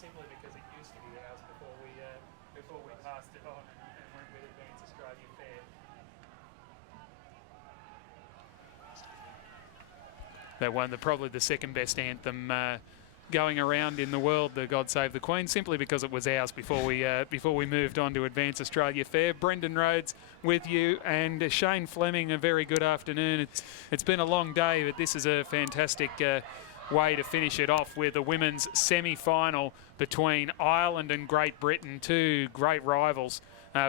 Simply because it used to be ours before we passed it on and went with Advance Australia Fair. That won probably the second best anthem going around in the world, the God Save the Queen, simply because it was ours before we moved on to Advance Australia Fair. Brendan Rhodes with you, and Shane Fleming, a very good afternoon. It's been a long day, but this is a fantastic way to finish it off with a women's semi-final between Ireland and Great Britain, two great rivals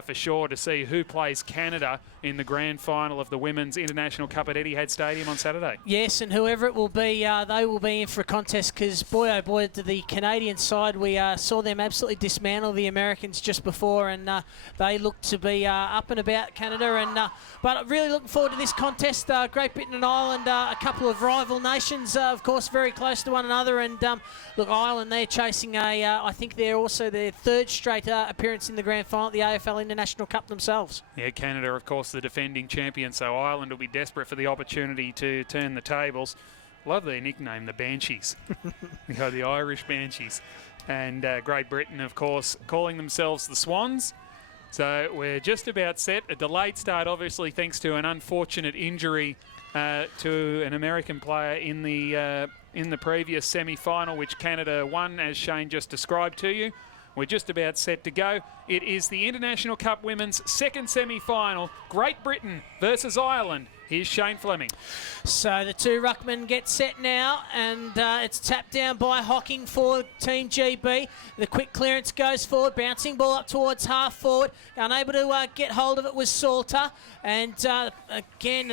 for sure, to see who plays Canada in the grand final of the Women's International Cup at Etihad Stadium on Saturday. Yes, and whoever it will be, they will be in for a contest, because boy oh boy, to the Canadian side, we saw them absolutely dismantle the Americans just before, and they look to be up and about Canada. And but really looking forward to this contest. Great Britain and Ireland, a couple of rival nations, of course, very close to one another. And look, Ireland, they're chasing I think they're also their third straight appearance in the grand final at the AFL International Cup themselves. Yeah, Canada, of course, the defending champion, so Ireland will be desperate for the opportunity to turn the tables. Love their nickname, the Banshees. The Irish Banshees. And Great Britain, of course, calling themselves the Swans. So we're just about set. A delayed start, obviously, thanks to an unfortunate injury to an American player in the previous semi-final, which Canada won, as Shane just described to you. We're just about set to go. It is the International Cup Women's second semi-final, Great Britain versus Ireland. Here's Shane Fleming. So the two ruckmen get set now, and it's tapped down by Hocking for Team GB. The quick clearance goes forward, bouncing ball up towards half forward. Unable to get hold of it was Salter. And again,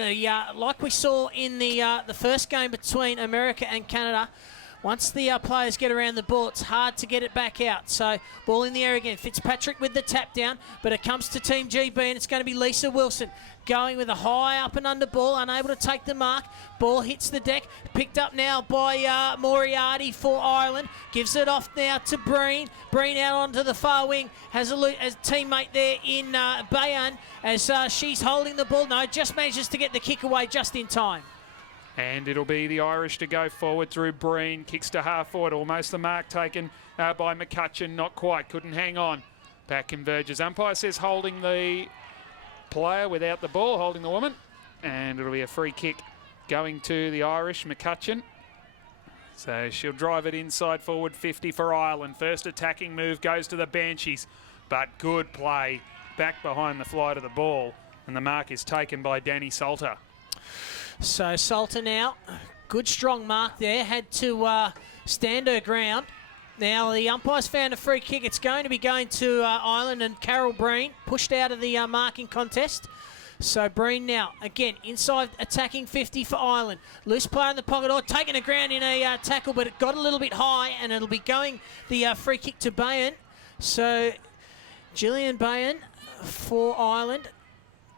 like we saw in the first game between America and Canada, once the players get around the ball, it's hard to get it back out. So ball in the air again. Fitzpatrick with the tap down, but it comes to Team GB, and it's going to be Lisa Wilson going with a high up and under ball, unable to take the mark. Ball hits the deck, picked up now by Moriarty for Ireland. Gives it off now to Breen. Breen out onto the far wing. Has a teammate there in Bayan as she's holding the ball. No, just manages to get the kick away just in time. And it'll be the Irish to go forward through Breen. Kicks to half forward. Almost the mark taken by McCutcheon. Not quite. Couldn't hang on. Back converges. Umpire says holding the player without the ball. Holding the woman. And it'll be a free kick going to the Irish. McCutcheon. So she'll drive it inside forward 50 for Ireland. First attacking move goes to the Banshees. But good play back behind the flight of the ball. And the mark is taken by Danny Salter. So Salter now, good strong mark there, had to stand her ground. Now the umpires found a free kick. It's going to be going to Ireland, and Carol Breen pushed out of the marking contest. So Breen now, again, inside attacking 50 for Ireland. Loose player in the pocket, or taking the ground in a tackle, but it got a little bit high, and it'll be going the free kick to Bayan. So Gillian Bayan for Ireland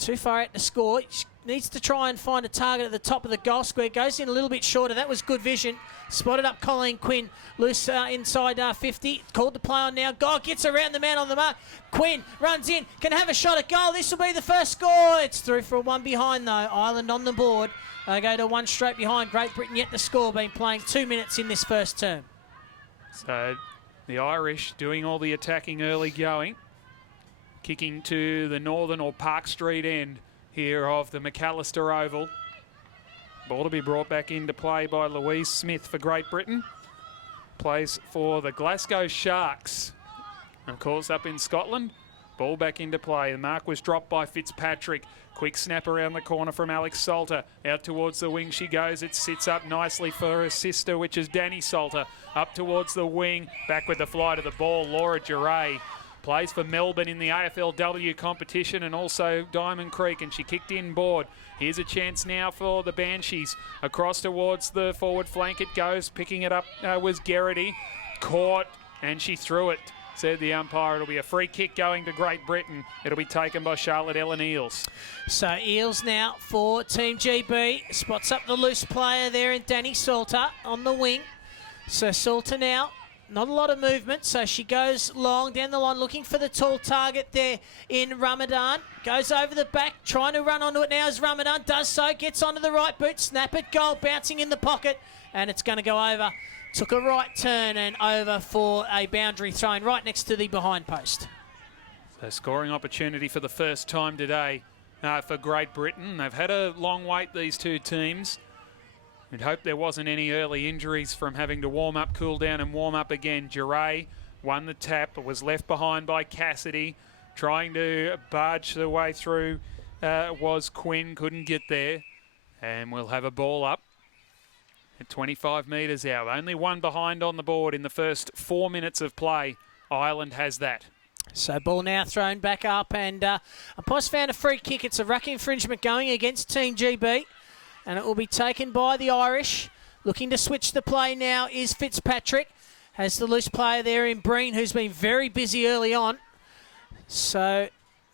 too far out to score. She needs to try and find a target at the top of the goal square. Goes in a little bit shorter. That was good vision. Spotted up Colleen Quinn. Loose inside 50. Called to play on now. Goal gets around the man on the mark. Quinn runs in. Can have a shot at goal. This will be the first score. It's through for a one behind though. Ireland on the board. They go to one straight behind. Great Britain yet to score. Been playing 2 minutes in this first term. So the Irish doing all the attacking early going. Kicking to the northern or Park Street end here of the McAllister Oval. Ball to be brought back into play by Louise Smith for Great Britain. Plays for the Glasgow Sharks. Of course, up in Scotland. Ball back into play. The mark was dropped by Fitzpatrick. Quick snap around the corner from Alex Salter. Out towards the wing she goes. It sits up nicely for her sister, which is Danny Salter. Up towards the wing. Back with the fly to the ball, Laura Giray. Plays for Melbourne in the AFLW competition and also Diamond Creek, and she kicked in board. Here's a chance now for the Banshees. Across towards the forward flank it goes. Picking it up was Geraghty. Caught, and she threw it. Said the umpire, it'll be a free kick going to Great Britain. It'll be taken by Charlotte Ellen Eales. So Eales now for Team GB. Spots up the loose player there in Danny Salter on the wing. So Salter now. Not a lot of movement, so she goes long down the line looking for the tall target there in Ramadan. Goes over the back, trying to run onto it now as Ramadan does so. Gets onto the right boot, snap it, goal, bouncing in the pocket, and it's going to go over. Took a right turn and over for a boundary thrown right next to the behind post. So scoring opportunity for the first time today for Great Britain. They've had a long wait, these two teams. We'd hope there wasn't any early injuries from having to warm up, cool down and warm up again. Giray won the tap, but was left behind by Cassidy. Trying to barge the way through was Quinn, couldn't get there. And we'll have a ball up at 25 metres out. Only one behind on the board in the first 4 minutes of play. Ireland has that. So ball now thrown back up and umpire's found a free kick. It's a ruck infringement going against Team GB. And it will be taken by the Irish. Looking to switch the play now is Fitzpatrick. Has the loose player there in Breen, who's been very busy early on. So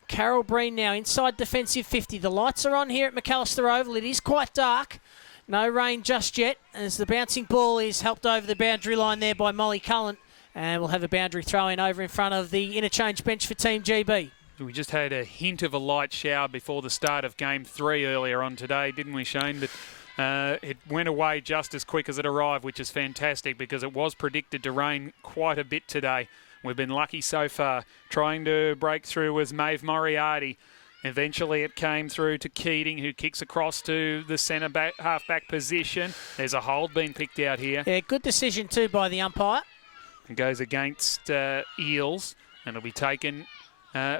Carol Breen now inside defensive 50. The lights are on here at McAllister Oval. It is quite dark. No rain just yet as the bouncing ball is helped over the boundary line there by Molly Cullen. And we'll have a boundary throw in over in front of the interchange bench for Team GB. We just had a hint of a light shower before the start of Game 3 earlier on today, didn't we, Shane? But it went away just as quick as it arrived, which is fantastic because it was predicted to rain quite a bit today. We've been lucky so far. Trying to break through was Maeve Moriarty. Eventually it came through to Keating, who kicks across to the centre back, half-back position. There's a hold being picked out here. Yeah, good decision too by the umpire. It goes against Eales, and it'll be taken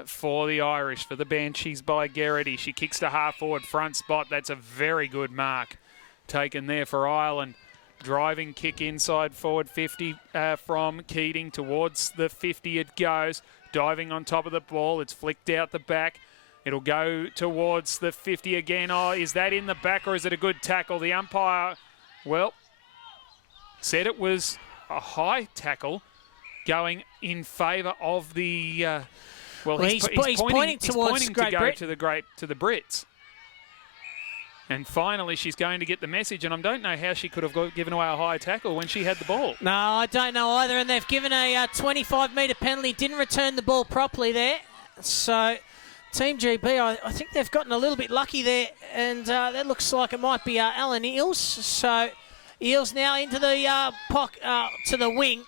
for the Irish, for the Banshees by Geraghty. She kicks to half forward front spot. That's a very good mark taken there for Ireland. Driving kick inside forward 50 from Keating towards the 50 it goes. Diving on top of the ball. It's flicked out the back. It'll go towards the 50 again. Oh, is that in the back or is it a good tackle? The umpire, well, said it was a high tackle going in favour of the... he's pointing towards to go to the Brits. And finally, she's going to get the message, and I don't know how she could have given away a high tackle when she had the ball. No, I don't know either, and they've given a 25-metre penalty, didn't return the ball properly there. So, Team GB, I think they've gotten a little bit lucky there, and that looks like it might be Alan Eales. So, Eales now into the to the wing.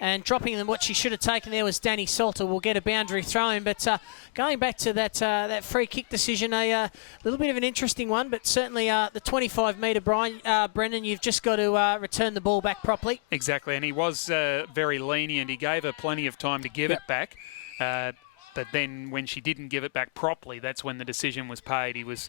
And dropping them, what she should have taken there was Danny Salter. Will get a boundary throw in. But going back to that free kick decision, a little bit of an interesting one. But certainly the 25-metre, Brendan, you've just got to return the ball back properly. Exactly, and he was very lenient. He gave her plenty of time to give it back. But then when she didn't give it back properly, that's when the decision was paid. He was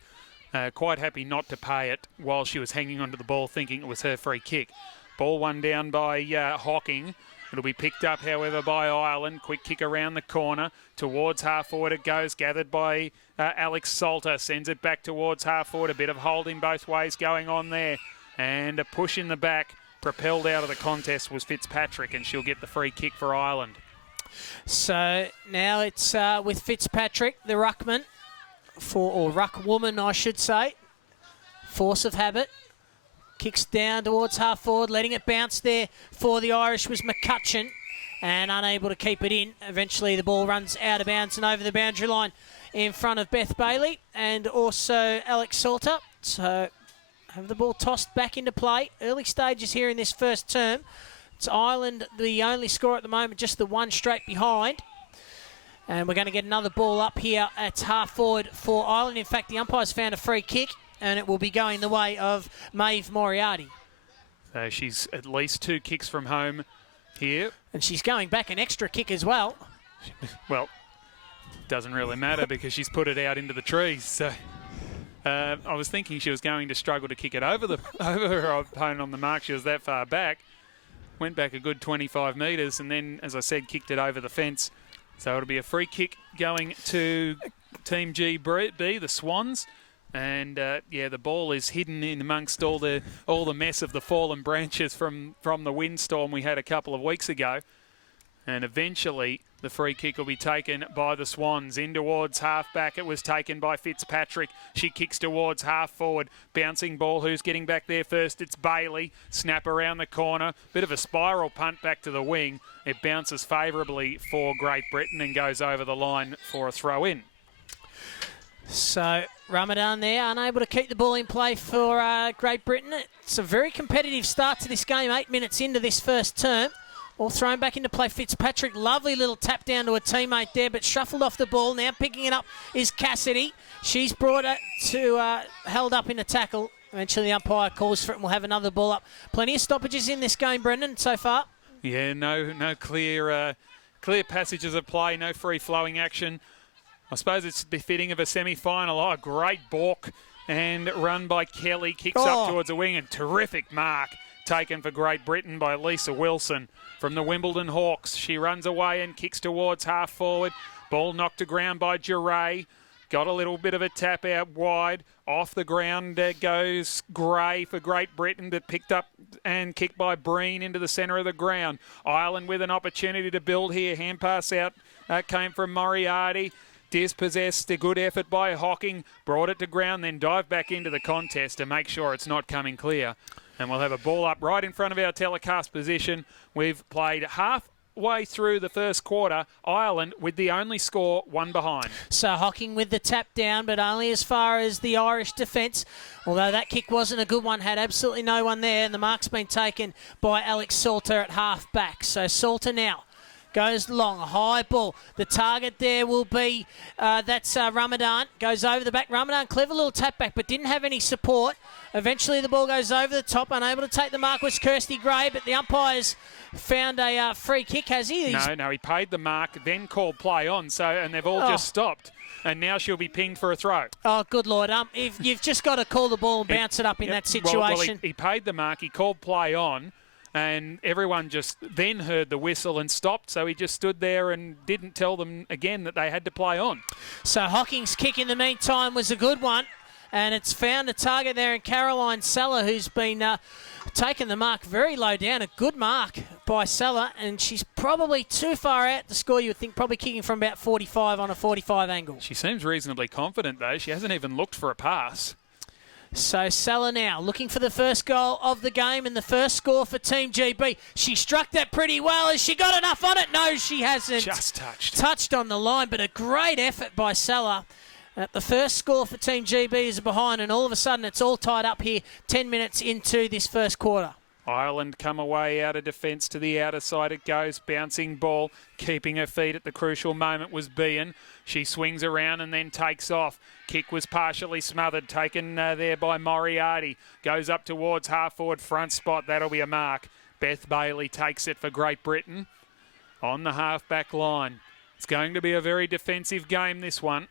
quite happy not to pay it while she was hanging onto the ball, thinking it was her free kick. Ball one down by Hocking. It'll be picked up, however, by Ireland. Quick kick around the corner. Towards half forward it goes. Gathered by Alex Salter. Sends it back towards half forward. A bit of holding both ways going on there. And a push in the back. Propelled out of the contest was Fitzpatrick, and she'll get the free kick for Ireland. So now it's with Fitzpatrick, the ruckman. or ruck woman, I should say. Force of habit. Kicks down towards half forward, letting it bounce there for the Irish was McCutcheon, and unable to keep it in. Eventually the ball runs out of bounds and over the boundary line in front of Beth Bailey and also Alex Salter. So have the ball tossed back into play. Early stages here in this first term. It's Ireland the only score at the moment, just the one straight behind. And we're going to get another ball up here at half forward for Ireland. In fact, the umpires found a free kick, and it will be going the way of Maeve Moriarty. So she's at least 2 kicks from home here. And she's going back an extra kick as well. Well, doesn't really matter because she's put it out into the trees. So I was thinking she was going to struggle to kick it over her opponent on the mark. She was that far back. Went back a good 25 metres and then, as I said, kicked it over the fence. So it'll be a free kick going to Team GB, the Swans. And, the ball is hidden in amongst all the mess of the fallen branches from the windstorm we had a couple of weeks ago. And eventually the free kick will be taken by the Swans. In towards half-back, it was taken by Fitzpatrick. She kicks towards half-forward. Bouncing ball, who's getting back there first? It's Bailey. Snap around the corner. Bit of a spiral punt back to the wing. It bounces favourably for Great Britain and goes over the line for a throw-in. So Ramadan there, unable to keep the ball in play for Great Britain. It's a very competitive start to this game, 8 minutes into this first term. All thrown back into play. Fitzpatrick, lovely little tap down to a teammate there, but shuffled off the ball. Now picking it up is Cassidy. She's brought it to, held up in a tackle. Eventually the umpire calls for it and we'll have another ball up. Plenty of stoppages in this game, Brendan, so far. Yeah, no clear passages of play, no free-flowing action. I suppose it's befitting of a semi-final. Oh, great balk and run by Kelly. Kicks up towards the wing and terrific mark taken for Great Britain by Lisa Wilson from the Wimbledon Hawks. She runs away and kicks towards half forward. Ball knocked to ground by Giray. Got a little bit of a tap out wide. Off the ground goes Gray for Great Britain, but picked up and kicked by Breen into the centre of the ground. Ireland with an opportunity to build here. Hand pass out came from Moriarty. Dispossessed, a good effort by Hocking. Brought it to ground, then dived back into the contest to make sure it's not coming clear. And we'll have a ball up right in front of our telecast position. We've played halfway through the first quarter. Ireland with the only score, 1 behind. So Hocking with the tap down, but only as far as the Irish defence. Although that kick wasn't a good one, had absolutely no one there. And the mark's been taken by Alex Salter at half back. So Salter now goes long, high ball. The target there will be, that's Ramadan. Goes over the back. Ramadan, clever little tap back, but didn't have any support. Eventually the ball goes over the top. Unable to take the mark was Kirsty Gray, but the umpires found a free kick, has he? No, he paid the mark, then called play on, and they've all just stopped. And now she'll be pinged for a throw. Oh, good Lord. If you've just got to call the ball and bounce it up in that situation. Well, he paid the mark, he called play on, and everyone just then heard the whistle and stopped, so he just stood there and didn't tell them again that they had to play on. So Hocking's kick in the meantime was a good one, and it's found a target there in Caroline Seller, who's been taking the mark very low down. A good mark by Seller, and she's probably too far out to score, you would think, probably kicking from about 45 on a 45 angle. She seems reasonably confident, though. She hasn't even looked for a pass. So Seller now looking for the first goal of the game and the first score for Team GB. She struck that pretty well. Has she got enough on it? No, she hasn't. Just touched. Touched on the line, but a great effort by Seller. The first score for Team GB is behind, and all of a sudden it's all tied up here 10 minutes into this first quarter. Ireland come away out of defence to the outer side. It goes, bouncing ball, keeping her feet at the crucial moment was Behan. She swings around and then takes off. Kick was partially smothered, taken there by Moriarty. Goes up towards half-forward front spot. That'll be a mark. Beth Bailey takes it for Great Britain on the half-back line. It's going to be a very defensive game, this one.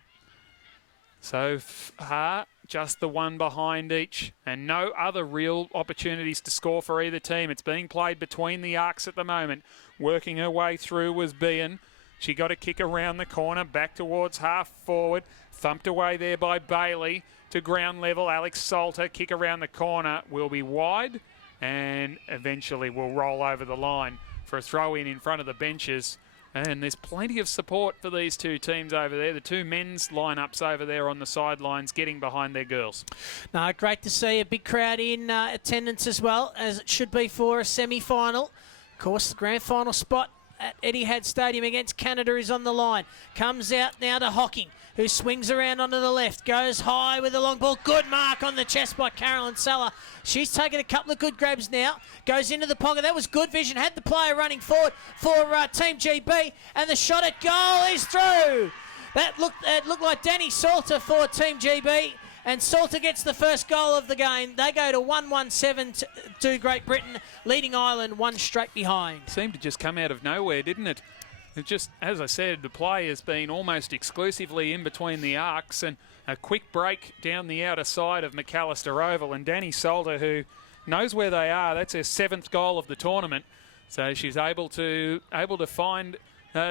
So far, just the one behind each and no other real opportunities to score for either team. It's being played between the arcs at the moment. Working her way through was Behan. She got a kick around the corner, back towards half forward. Thumped away there by Bailey to ground level. Alex Salter, kick around the corner, will be wide and eventually will roll over the line for a throw in front of the benches. And there's plenty of support for these two teams over there. The two men's lineups over there on the sidelines getting behind their girls. No, great to see a big crowd in attendance as well, as it should be for a semi-final. Of course, the grand final spot at Etihad Stadium against Canada is on the line. Comes out now to Hocking, who swings around onto the left, goes high with a long ball. Good mark on the chest by Carolyn Seller. She's taken a couple of good grabs now. Goes into the pocket. That was good vision. Had the player running forward for Team GB. And the shot at goal is through. It looked like Danny Salter for Team GB. And Salter gets the first goal of the game. They go to 1-1-7 to Great Britain, leading Ireland one straight behind. Seemed to just come out of nowhere, didn't it? It just, as I said, the play has been almost exclusively in between the arcs, and a quick break down the outer side of McAllister Oval. And Danny Salter, who knows where they are, that's her 7th goal of the tournament. So she's able to find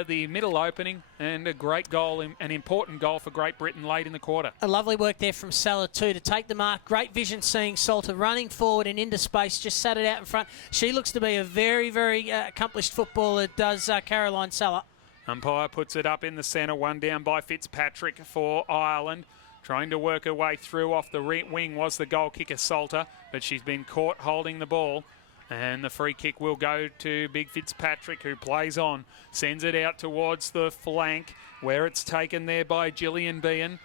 the middle opening, and a great goal, an important goal for Great Britain late in the quarter. A lovely work there from Salah too to take the mark. Great vision seeing Salter running forward and into space, just sat it out in front. She looks to be a very, very accomplished footballer, does Caroline Salah. Umpire puts it up in the centre, one down by Fitzpatrick for Ireland. Trying to work her way through off the wing was the goal kicker Salter, but she's been caught holding the ball. And the free kick will go to Big Fitzpatrick, who plays on. Sends it out towards the flank, where it's taken there by Gillian Behan.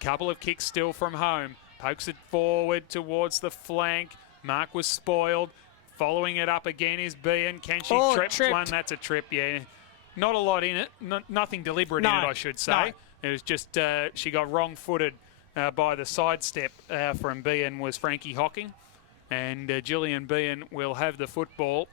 Couple of kicks still from home. Pokes it forward towards the flank. Mark was spoiled. Following it up again is Behan. Can she trip one? That's a trip, yeah. Not a lot in it. Nothing deliberate in it, I should say. No. It was just she got wrong-footed by the sidestep from Behan was Frankie Hocking. And Gillian Behan will have the football.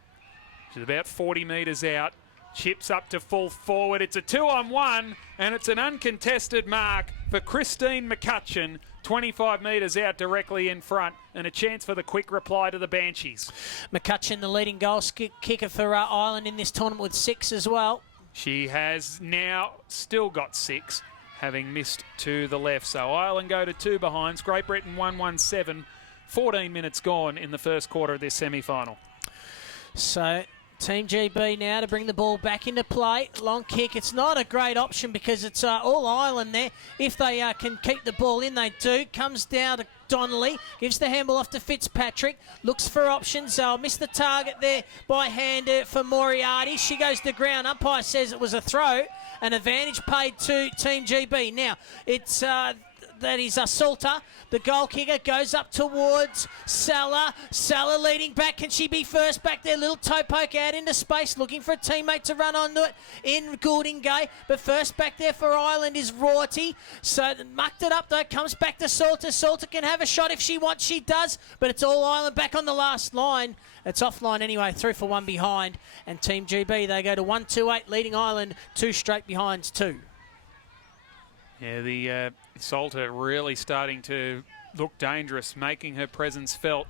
She's about 40 metres out. Chips up to full forward. It's a 2-on-1, and it's an uncontested mark for Christine McCutcheon. 25 metres out directly in front, and a chance for the quick reply to the Banshees. McCutcheon, the leading goal kicker for Ireland in this tournament with 6 as well. She has now still got 6, having missed to the left. So Ireland go to 2 behinds. Great Britain 1-1-7. 14 minutes gone in the first quarter of this semi-final. So Team GB now to bring the ball back into play. Long kick. It's not a great option because it's all Ireland there. If they can keep the ball in, they do. Comes down to Donnelly. Gives the handball off to Fitzpatrick. Looks for options. Missed the target there by hand for Moriarty. She goes to ground. Umpire says it was a throw. An advantage paid to Team GB. Now, it's... that is Salter. The goal kicker goes up towards Salah. Salah leading back. Can she be first back there? Little toe poke out into space, looking for a teammate to run onto it in Goulding Gay. But first back there for Ireland is Rorty. So mucked it up though. Comes back to Salter. Salter can have a shot if she wants. She does. But it's all Ireland back on the last line. It's offline anyway. 3 for 1 behind. And Team GB, they go to 1-2-8, leading Ireland 2 straight behinds 2. Yeah, the Salter really starting to look dangerous, making her presence felt.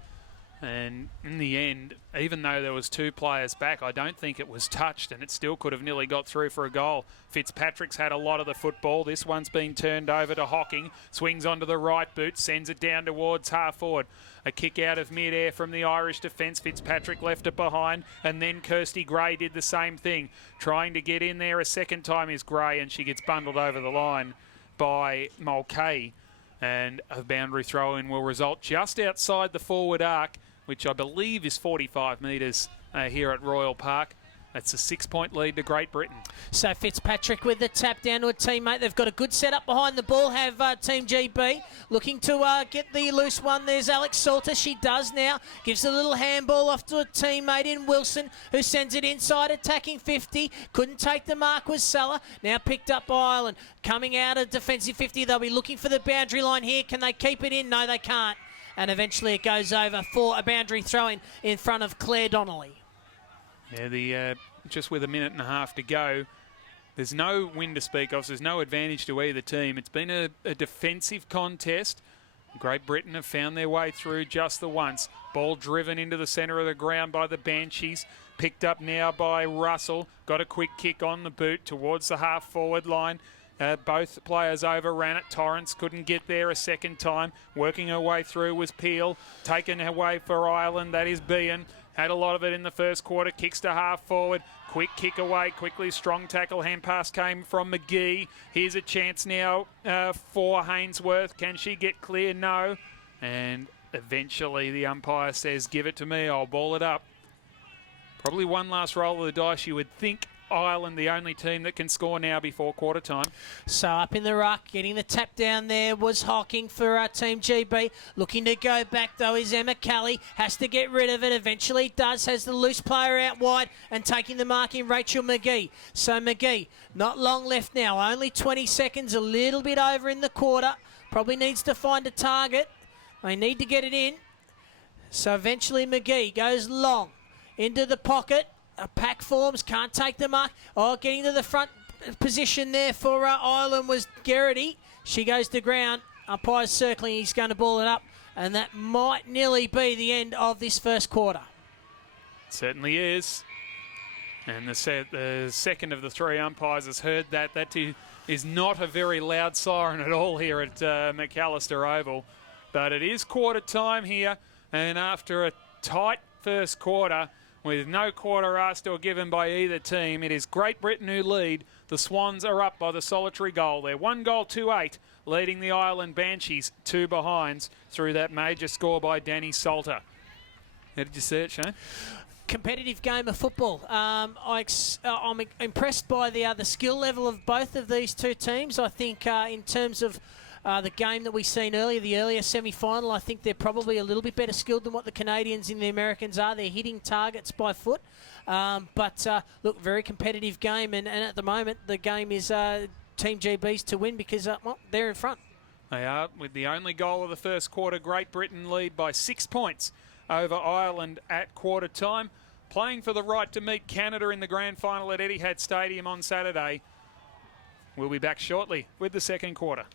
And in the end, even though there was 2 players back, I don't think it was touched, and it still could have nearly got through for a goal. Fitzpatrick's had a lot of the football. This one's been turned over to Hocking. Swings onto the right boot, sends it down towards half forward. A kick out of mid-air from the Irish defence. Fitzpatrick left it behind, and then Kirsty Gray did the same thing. Trying to get in there a second time is Gray, and she gets bundled over the line by Mulcahy, and a boundary throw-in will result just outside the forward arc, which I believe is 45 metres here at Royal Park. That's a 6-point lead to Great Britain. So Fitzpatrick with the tap down to a teammate. They've got a good setup behind the ball, have Team GB. Looking to get the loose one. There's Alex Salter. She does now. Gives a little handball off to a teammate in Wilson, who sends it inside, attacking 50. Couldn't take the mark, was Salah. Now picked up by Ireland. Coming out of defensive 50. They'll be looking for the boundary line here. Can they keep it in? No, they can't. And eventually it goes over for a boundary throw in front of Claire Donnelly. Yeah, just with a minute and a half to go, there's no win to speak of. So there's no advantage to either team. It's been a defensive contest. Great Britain have found their way through just the once. Ball driven into the centre of the ground by the Banshees. Picked up now by Russell. Got a quick kick on the boot towards the half-forward line. Both players overran it. Torrance couldn't get there a second time. Working her way through was Peel. Taken away for Ireland. That is Behan. Had a lot of it in the first quarter. Kicks to half forward. Quick kick away. Quickly strong tackle. Hand pass came from McGee. Here's a chance now for Hainsworth. Can she get clear? No. And eventually the umpire says, give it to me. I'll ball it up. Probably one last roll of the dice. You would think Ireland the only team that can score now before quarter time. So up in the ruck, getting the tap down there was Hocking for Team GB. Looking to go back though is Emma Kelly. Has to get rid of it. Eventually does. Has the loose player out wide and taking the mark in Rachel McGee. So McGee, not long left now. Only 20 seconds, a little bit over in the quarter. Probably needs to find a target. They need to get it in. So eventually McGee goes long into the pocket. Pack forms, can't take the mark. Oh, getting to the front position there for Ireland was Geraghty. She goes to ground. Umpire's circling. He's going to ball it up. And that might nearly be the end of this first quarter. Certainly is. And the second of the three umpires has heard that. That is not a very loud siren at all here at McAllister Oval. But it is quarter time here. And after a tight first quarter, with no quarter asked or given by either team, it is Great Britain who lead. The Swans are up by the solitary goal. They're 1-8, leading the Ireland Banshees 2 behinds through that major score by Danny Salter. How did you see it, Shane? Competitive game of football. I'm impressed by the skill level of both of these two teams. I think in terms of the game that we seen earlier, the earlier semi-final, I think they're probably a little bit better skilled than what the Canadians and the Americans are. They're hitting targets by foot. But look, very competitive game. And at the moment, the game is Team GB's to win because, well, they're in front. They are, with the only goal of the first quarter. Great Britain lead by 6 points over Ireland at quarter time. Playing for the right to meet Canada in the grand final at Etihad Stadium on Saturday. We'll be back shortly with the second quarter.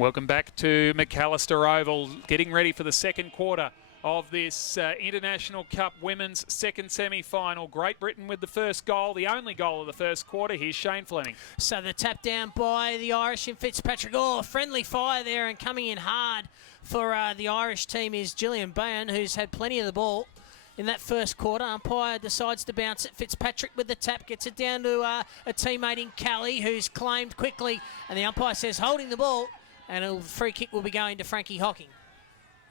Welcome back to McAllister Oval, getting ready for the second quarter of this International Cup Women's second semi-final. Great Britain with the first goal, the only goal of the first quarter. Here's Shane Fleming. So the tap down by the Irish in Fitzpatrick. Oh, friendly fire there, and coming in hard for the Irish team is Gillian Bairn, who's had plenty of the ball in that first quarter. Umpire decides to bounce it. Fitzpatrick with the tap, gets it down to a teammate in Kelly, who's claimed quickly, and the umpire says holding the ball, and a free kick will be going to Frankie Hocking.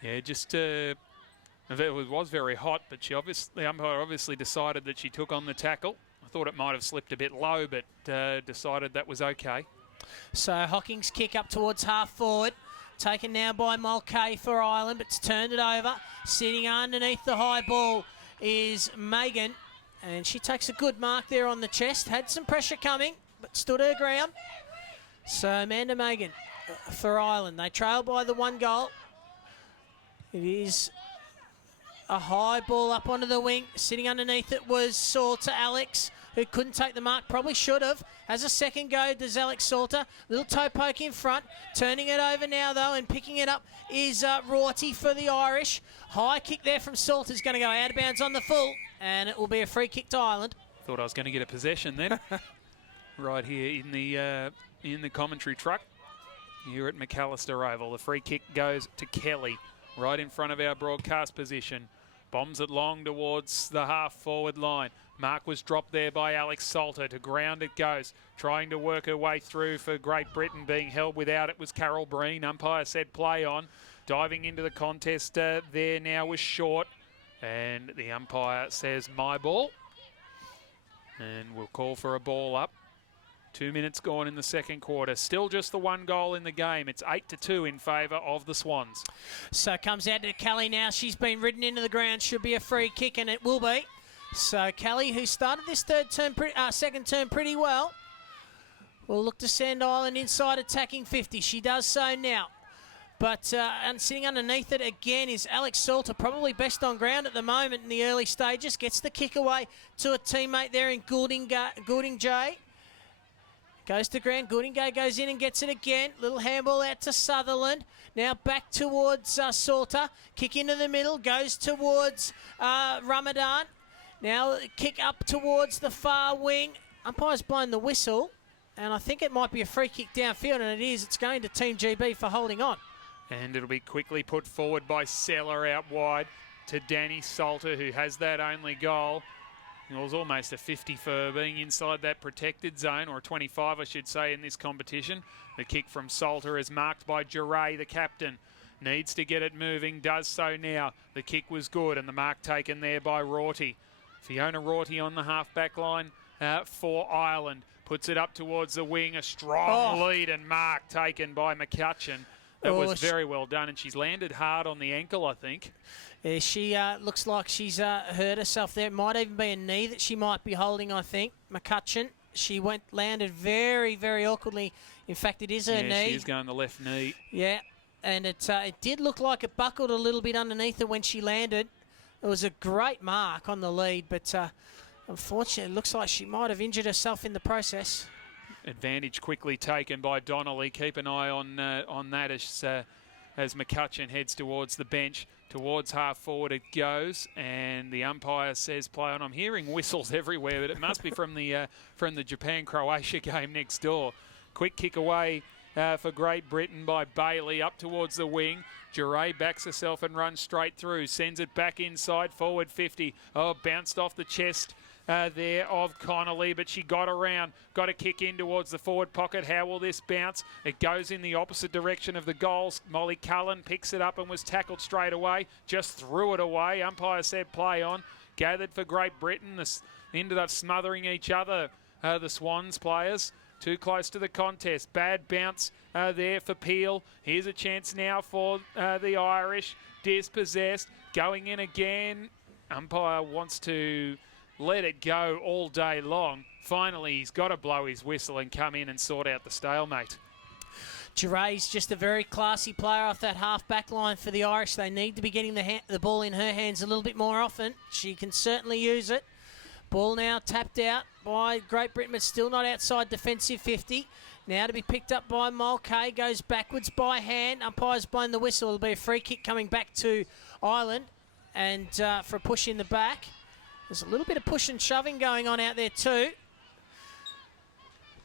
Yeah, just it was very hot, but the umpire obviously decided that she took on the tackle. I thought it might have slipped a bit low, but decided that was okay. So Hocking's kick up towards half forward. Taken now by Mulcahy for Ireland, but it's turned it over. Sitting underneath the high ball is Megan, and she takes a good mark there on the chest. Had some pressure coming, but stood her ground. So Amanda Megan for Ireland. They trail by the 1 goal. It is a high ball up onto the wing. Sitting underneath it was Salter Alex, who couldn't take the mark, probably should have. Has a second go, does Alex Salter. Little toe poke in front. Turning it over now, though, and picking it up is Rorty for the Irish. High kick there from Salter is going to go out of bounds on the full, and it will be a free kick to Ireland. Thought I was going to get a possession then. Right here in the commentary truck here at McAllister Oval. The free kick goes to Kelly, right in front of our broadcast position. Bombs it long towards the half-forward line. Mark was dropped there by Alex Salter. To ground it goes. Trying to work her way through for Great Britain. Being held without it was Carol Breen. Umpire said play on. Diving into the contest there now was Short. And the umpire says my ball. And we'll call for a ball up. 2 minutes gone in the second quarter. Still just the 1 goal in the game. It's 8-2 in favour of the Swans. So comes out to Kelly now. She's been ridden into the ground. Should be a free kick, and it will be. So Kelly, who started this second term pretty well, will look to send Ireland inside attacking 50. She does so now. But and sitting underneath it again is Alex Salter, probably best on ground at the moment in the early stages. Gets the kick away to a teammate there in Goulding J. Goes to ground. Goodingay goes in and gets it again. Little handball out to Sutherland. Now back towards Salter. Kick into the middle. Goes towards Ramadan. Now kick up towards the far wing. Umpire's blown the whistle. And I think it might be a free kick downfield. And it is. It's going to Team GB for holding on. And it'll be quickly put forward by Seller out wide to Danny Salter, who has that only goal. It was almost a 50 for being inside that protected zone, or a 25, I should say, in this competition. The kick from Salter is marked by Giray, the captain. Needs to get it moving, does so now. The kick was good, and the mark taken there by Rorty. Fiona Rorty on the half-back line for Ireland. Puts it up towards the wing. A strong lead and mark taken by McCutcheon. That was very well done, and she's landed hard on the ankle, I think. Yeah, she looks like she's hurt herself there. It might even be a knee that she might be holding, I think. McCutcheon, she landed very, very awkwardly. In fact, it is her knee. Yeah, she is going the left knee. Yeah, and it did look like it buckled a little bit underneath her when she landed. It was a great mark on the lead, but unfortunately, it looks like she might have injured herself in the process. Advantage quickly taken by Donnelly. Keep an eye on that as McCutcheon heads towards the bench. Towards half forward it goes, and the umpire says play on. I'm hearing whistles everywhere, but it must be from the Japan-Croatia game next door. Quick kick away for Great Britain by Bailey up towards the wing. Giray backs herself and runs straight through. Sends it back inside, forward 50. Oh, bounced off the chest there of Connolly, but she got around. Got a kick in towards the forward pocket. How will this bounce? It goes in the opposite direction of the goals. Molly Cullen picks it up and was tackled straight away. Just threw it away. Umpire said play on. Gathered for Great Britain. This ended up smothering each other, the Swans players. Too close to the contest. Bad bounce there for Peel. Here's a chance now for the Irish. Dispossessed. Going in again. Umpire wants to let it go all day long. Finally, he's got to blow his whistle and come in and sort out the stalemate. Giray's just a very classy player off that half-back line for the Irish. They need to be getting the ball in her hands a little bit more often. She can certainly use it. Ball now tapped out by Great Britain, but still not outside defensive 50. Now to be picked up by Mulcahy, goes backwards by hand. Umpire's blown the whistle. It'll be a free kick coming back to Ireland, and for a push in the back. There's a little bit of push and shoving going on out there too.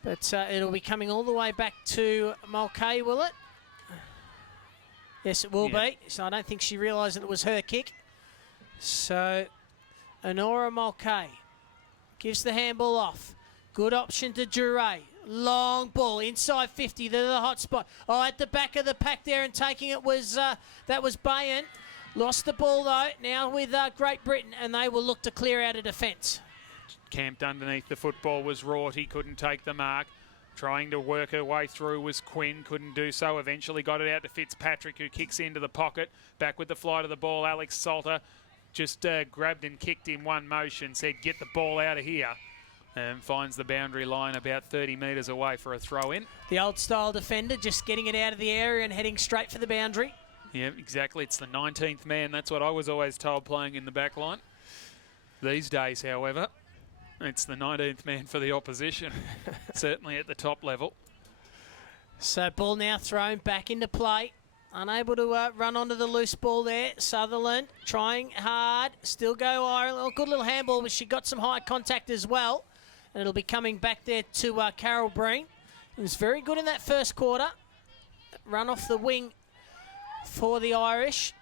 But it'll be coming all the way back to Mulcahy, will it? Yes, it will be. So I don't think she realised that it was her kick. So Honora Mulcahy gives the handball off. Good option to Duray. Long ball inside 50. They're the hot spot. Oh, at the back of the pack there and taking it was that was Bayan. Lost the ball though. Now with Great Britain, and they will look to clear out a defence. Camped underneath the football was Rorty, couldn't take the mark. Trying to work her way through was Quinn, couldn't do so. Eventually got it out to Fitzpatrick, who kicks into the pocket. Back with the flight of the ball, Alex Salter just grabbed and kicked in one motion, said get the ball out of here, and finds the boundary line about 30 metres away for a throw in. The old style defender just getting it out of the area and heading straight for the boundary. Yeah, exactly. It's the 19th man. That's what I was always told playing in the back line. These days, however, it's the 19th man for the opposition, certainly at the top level. So ball now thrown back into play. Unable to run onto the loose ball there. Sutherland trying hard. Still go Ireland. Oh, good little handball, but she got some high contact as well. And it'll be coming back there to Carol Breen. It was very good in that first quarter. Run off the wing for the Irish.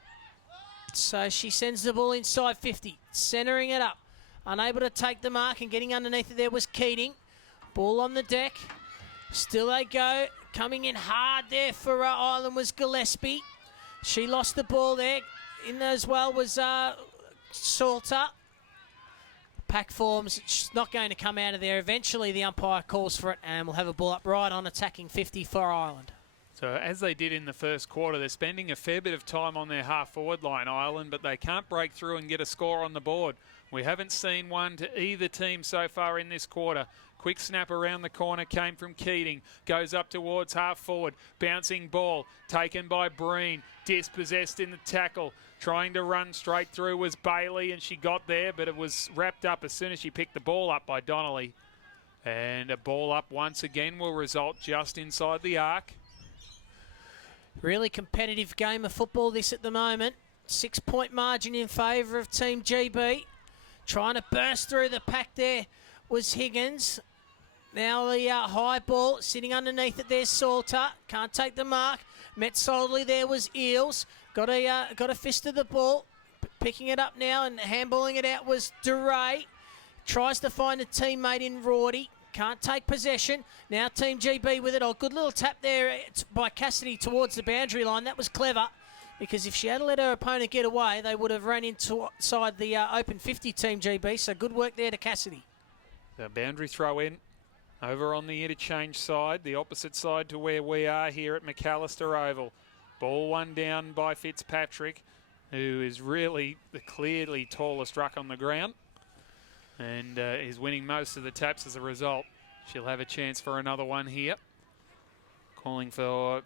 So she sends the ball inside 50, centering it up. Unable to take the mark, and getting underneath it there was Keating. Ball on the deck. Still they go. Coming in hard there for Ireland was Gillespie. She lost the ball there. In as well was Salter. Pack forms. It's not going to come out of there. Eventually the umpire calls for it, and we'll have a ball up right on attacking 50 for Ireland. So as they did in the first quarter, they're spending a fair bit of time on their half-forward line, Ireland, but they can't break through and get a score on the board. We haven't seen one to either team so far in this quarter. Quick snap around the corner came from Keating. Goes up towards half-forward. Bouncing ball taken by Breen. Dispossessed in the tackle. Trying to run straight through was Bailey, and she got there, but it was wrapped up as soon as she picked the ball up by Donnelly. And a ball up once again will result just inside the arc. Really competitive game of football this at the moment. 6-point margin in favour of Team GB. Trying to burst through the pack there was Higgins. Now the high ball sitting underneath it. There's Salter. Can't take the mark. Met solidly there was Eels. Got a fist of the ball. Picking it up now and handballing it out was Duray. Tries to find a teammate in Rorty. Can't take possession. Now Team GB with it. Oh, good little tap there by Cassidy towards the boundary line. That was clever, because if she had let her opponent get away, they would have run inside the open 50 Team GB. So good work there to Cassidy. The boundary throw in over on the interchange side, the opposite side to where we are here at McAllister Oval. Ball one down by Fitzpatrick, who is really the clearly tallest ruck on the ground, and is winning most of the taps as a result. She'll have a chance for another one here. Calling for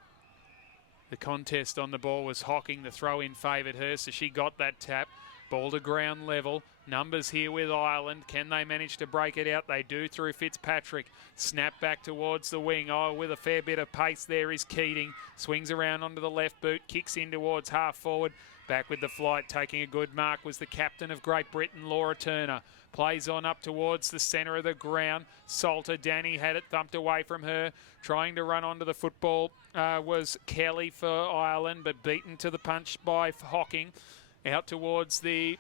the contest on the ball was Hocking. The throw in favoured her, so she got that tap. Ball to ground level. Numbers here with Ireland. Can they manage to break it out? They do through Fitzpatrick. Snap back towards the wing. Oh, with a fair bit of pace there is Keating. Swings around onto the left boot. Kicks in towards half forward. Back with the flight. Taking a good mark was the captain of Great Britain, Laura Turner. Plays on up towards the centre of the ground. Salter, Danny had it thumped away from her. Trying to run onto the football was Kelly for Ireland, but beaten to the punch by Hocking. Out towards the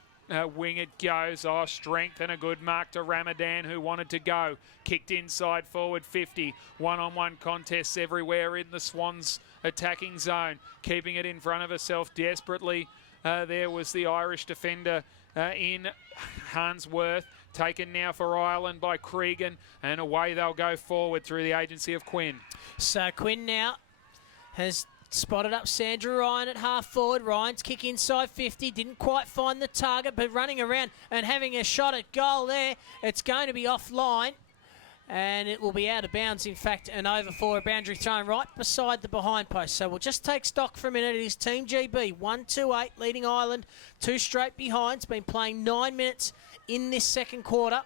wing it goes. Oh, strength and a good mark to Ramadan, who wanted to go. Kicked inside forward 50. One-on-one contests everywhere in the Swans attacking zone. Keeping it in front of herself desperately. There was the Irish defender in Harnsworth. Taken now for Ireland by Cregan. And away they'll go forward through the agency of Quinn. So Quinn now has spotted up Sandra Ryan at half forward. Ryan's kick inside 50. Didn't quite find the target, but running around and having a shot at goal there. It's going to be offline, and it will be out of bounds, in fact, and over for a boundary thrown right beside the behind post. So we'll just take stock for a minute. It is Team GB 1-2-8 leading Ireland 2 straight behind. It's been playing 9 minutes in this second quarter.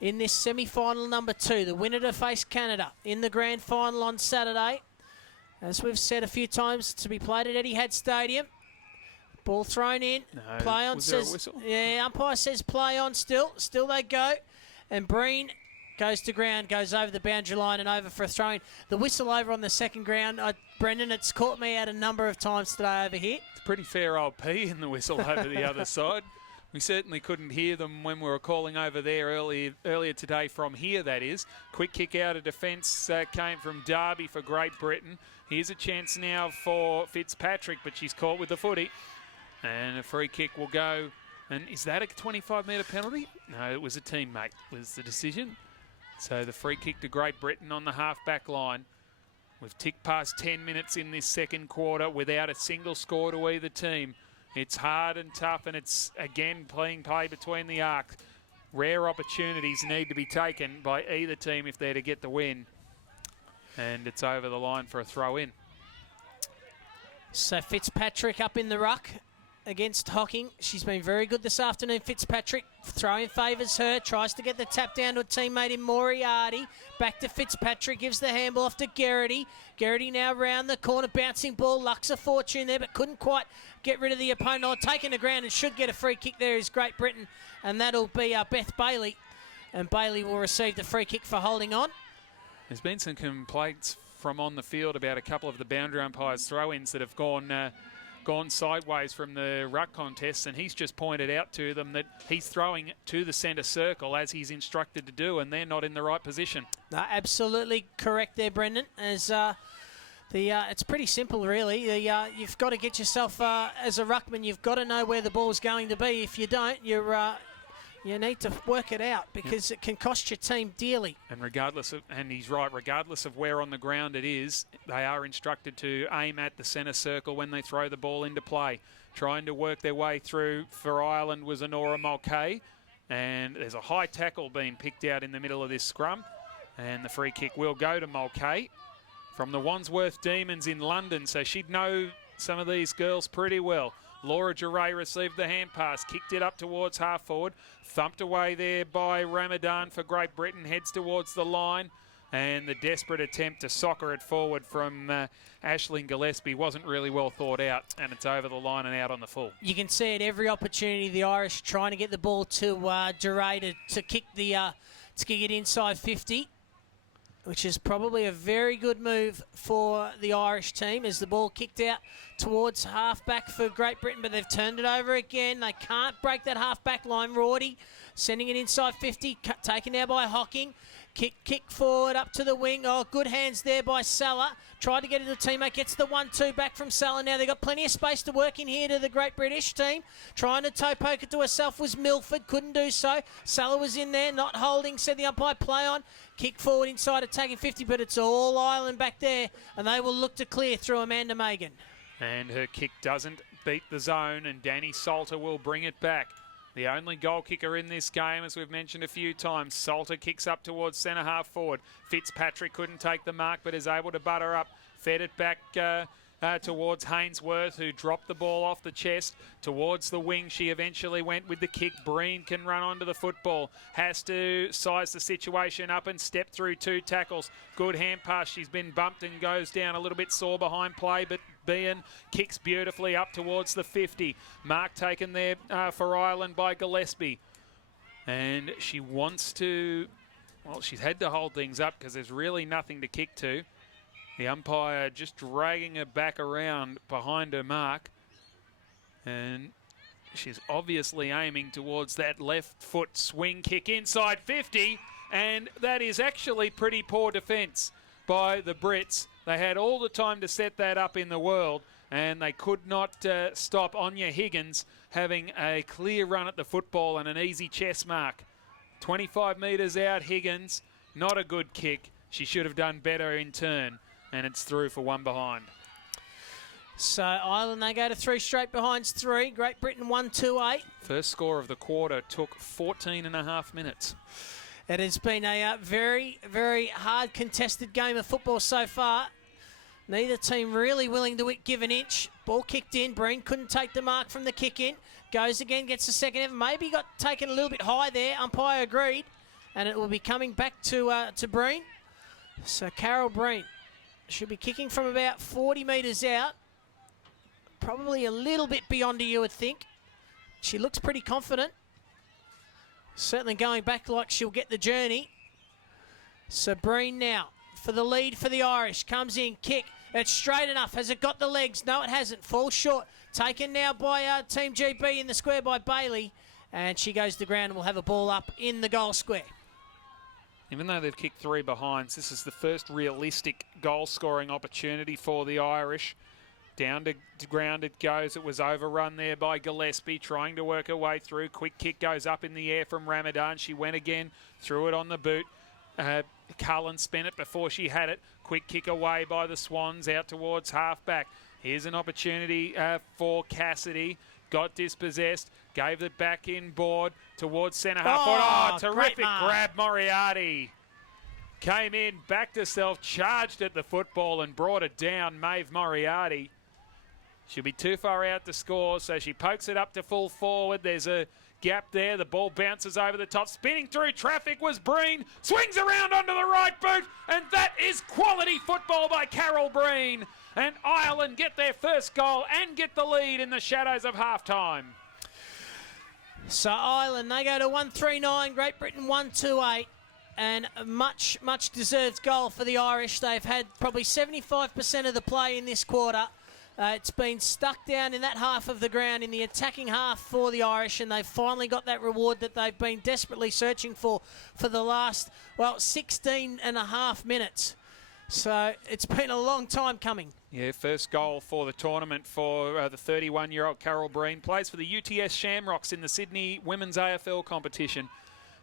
in this semi-final number 2. The winner to face Canada in the grand final on Saturday. As we've said a few times, to be played at Etihad Stadium. Ball thrown in. No, play on was there a says, whistle? yeah, umpire says play on still. Still they go. And Breen goes to ground, goes over the boundary line and over for a throw-in. The whistle over on the second ground, Brendan, it's caught me out a number of times today over here. It's a pretty fair old P in the whistle over the other side. We certainly couldn't hear them when we were calling over there earlier today from here, that is. Quick kick out of defence came from Derby for Great Britain. Here's a chance now for Fitzpatrick, but she's caught with the footy. And a free kick will go. And is that a 25-metre penalty? No, it was a teammate was the decision. So the free kick to Great Britain on the half-back line. We've ticked past 10 minutes in this second quarter without a single score to either team. It's hard and tough, and it's, again, playing play between the arcs. Rare opportunities need to be taken by either team if they're to get the win. And it's over the line for a throw-in. So Fitzpatrick up in the ruck against Hocking. She's been very good this afternoon. Fitzpatrick throwing favours her, tries to get the tap down to a teammate in Moriarty. Back to Fitzpatrick, gives the handball off to Geraghty. Geraghty now round the corner, bouncing ball. Lux a fortune there, but couldn't quite get rid of the opponent. Oh, taken to ground and should get a free kick there is Great Britain, and that'll be Beth Bailey. And Bailey will receive the free kick for holding on. There's been some complaints from on the field about a couple of the boundary umpires' throw-ins that have gone sideways from the ruck contest, and he's just pointed out to them that he's throwing to the centre circle as he's instructed to do, and they're not in the right position. No, absolutely correct there, Brendan. As it's pretty simple, really. You've got to get yourself as a ruckman. You've got to know where the ball's going to be. If you don't, you need to work it out because it can cost your team dearly. And he's right, regardless of where on the ground it is, they are instructed to aim at the centre circle when they throw the ball into play. Trying to work their way through for Ireland was Honora Mulcahy. And there's a high tackle being picked out in the middle of this scrum. And the free kick will go to Mulcahy from the Wandsworth Demons in London. So she'd know some of these girls pretty well. Laura Duray received the hand pass, kicked it up towards half forward, thumped away there by Ramadan for Great Britain, heads towards the line, and the desperate attempt to soccer it forward from Aisling Gillespie wasn't really well thought out, and it's over the line and out on the full. You can see at every opportunity the Irish trying to get the ball to Duray to kick it inside 50. Which is probably a very good move for the Irish team as the ball kicked out towards half-back for Great Britain, but they've turned it over again. They can't break that half-back line. Rorty sending it inside 50, taken now by Hocking. Kick forward up to the wing. Oh, good hands there by Salah. Tried to get it to the teammate. Gets the 1-2 back from Salah. Now they've got plenty of space to work in here to the Great British team. Trying to toe poke it to herself was Milford. Couldn't do so. Salah was in there, not holding. Said the umpire, play on. Kick forward inside, attacking 50, but it's all Ireland back there. And they will look to clear through Amanda Megan. And her kick doesn't beat the zone, and Danny Salter will bring it back. The only goal kicker in this game, as we've mentioned a few times. Salter kicks up towards centre half forward. Fitzpatrick couldn't take the mark, but is able to butter up. Fed it back towards Hainsworth, who dropped the ball off the chest. Towards the wing, she eventually went with the kick. Breen can run onto the football. Has to size the situation up and step through 2 tackles. Good hand pass. She's been bumped and goes down a little bit sore behind play, but Behan kicks beautifully up towards the 50. Mark taken there for Ireland by Gillespie. And she wants to... Well, she's had to hold things up because there's really nothing to kick to. The umpire just dragging her back around behind her mark. And she's obviously aiming towards that left foot swing kick inside 50. And that is actually pretty poor defence by the Brits. They had all the time to set that up in the world, and they could not stop Anya Higgins having a clear run at the football and an easy chest mark. 25 metres out, Higgins, not a good kick. She should have done better in turn, and it's through for 1 behind. So Ireland, they go to 3 straight behinds 3. Great Britain 1-2-8. First score of the quarter took 14.5 minutes. It has been a very, very hard contested game of football so far. Neither team really willing to give an inch. Ball kicked in. Breen couldn't take the mark from the kick in. Goes again, gets the second. Maybe got taken a little bit high there. Umpire agreed. and it will be coming back to Breen. So Carol Breen should be kicking from about 40 metres out. Probably a little bit beyond her, you would think. She looks pretty confident. Certainly going back like she'll get the journey. So Breen now for the lead for the Irish. Comes in, kick. It's straight enough. Has it got the legs? No, it hasn't. Falls short. Taken now by Team GB in the square by Bailey. And she goes to the ground and will have a ball up in the goal square. Even though they've kicked 3 behinds, this is the first realistic goal-scoring opportunity for the Irish. Down to ground it goes. It was overrun there by Gillespie, trying to work her way through. Quick kick goes up in the air from Ramadan. She went again, threw it on the boot. Cullen spent it before she had it. Quick kick away by the Swans out towards half-back. Here's an opportunity for Cassidy. Got dispossessed. Gave it back in board towards centre half. Terrific grab, Moriarty. Came in, backed herself, charged at the football and brought it down, Maeve Moriarty. She'll be too far out to score, so she pokes it up to full forward. There's a gap there. The ball bounces over the top. Spinning through traffic was Breen. Swings around onto the right boot, and that is quality football by Carol Breen. And Ireland get their first goal and get the lead in the shadows of halftime. So Ireland, they go to 139, Great Britain 128. And a much deserved goal for the Irish. They've had probably 75% of the play in this quarter. It's been stuck down in that half of the ground in the attacking half for the Irish, and they've finally got that reward that they've been desperately searching for the last, 16 and a half minutes. So it's been a long time coming. Yeah, first goal for the tournament for the 31-year-old Carol Breen. Plays for the UTS Shamrocks in the Sydney Women's AFL competition.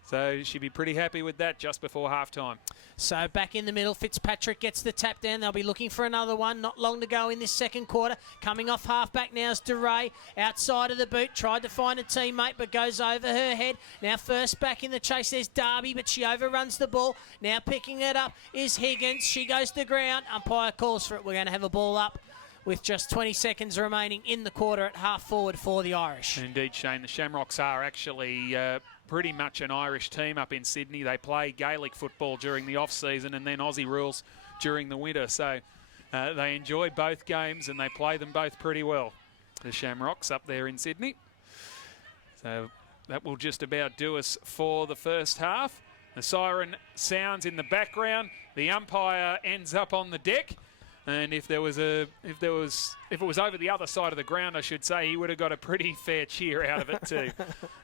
So she'd be pretty happy with that just before halftime. So back in the middle, Fitzpatrick gets the tap down. They'll be looking for another one. Not long to go in this second quarter. Coming off halfback now is DeRay. Outside of the boot, tried to find a teammate but goes over her head. Now first back in the chase, there's Darby, but she overruns the ball. Now picking it up is Higgins. She goes to the ground. Umpire calls for it. We're going to have a ball up with just 20 seconds remaining in the quarter at half forward for the Irish. Indeed, Shane. The Shamrocks are actually pretty much an Irish team up in Sydney. They play Gaelic football during the off-season and then Aussie rules during the winter. So they enjoy both games and they play them both pretty well, the Shamrocks up there in Sydney. So that will just about do us for the first half. The siren sounds in the background. The umpire ends up on the deck. And if it was over the other side of the ground, I should say, he would have got a pretty fair cheer out of it too.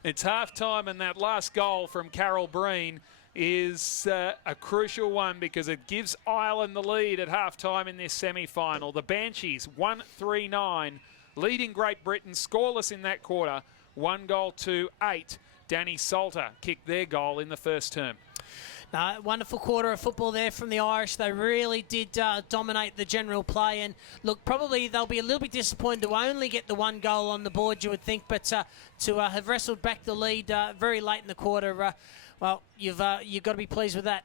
It's half-time, and that last goal from Carol Breen is a crucial one because it gives Ireland the lead at half-time in this semi-final. The Banshees, 1-3-9, leading Great Britain, scoreless in that quarter, 1-8. Danny Salter kicked their goal in the first term. Wonderful quarter of football there from the Irish. They really did dominate the general play. And look, probably they'll be a little bit disappointed to only get the one goal on the board, you would think. But to have wrestled back the lead very late in the quarter, you've got to be pleased with that.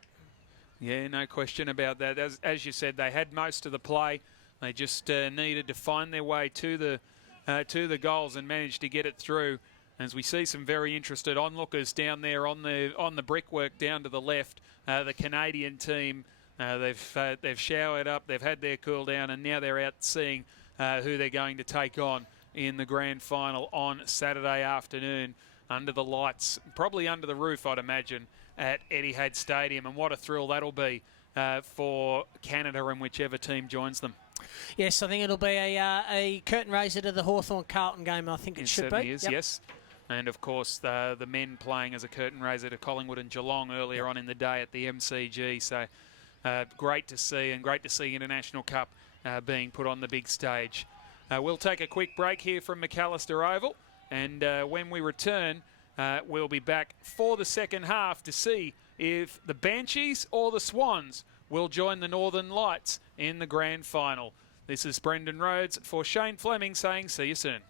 Yeah, no question about that. As you said, they had most of the play. They just needed to find their way to the goals and managed to get it through. As we see some very interested onlookers down there on the brickwork down to the left, the Canadian team, they've showered up, they've had their cool down, and now they're out seeing who they're going to take on in the grand final on Saturday afternoon under the lights, probably under the roof, I'd imagine, at Etihad Stadium. And what a thrill that'll be for Canada and whichever team joins them. Yes, I think it'll be a curtain raiser to the Hawthorn-Carlton game. I think it should be. Certainly is, yes. And, of course, the men playing as a curtain raiser to Collingwood and Geelong earlier on in the day at the MCG. So great to see, and great to see International Cup being put on the big stage. We'll take a quick break here from McAllister Oval. And when we return, we'll be back for the second half to see if the Banshees or the Swans will join the Northern Lights in the grand final. This is Brendan Rhodes for Shane Fleming saying see you soon.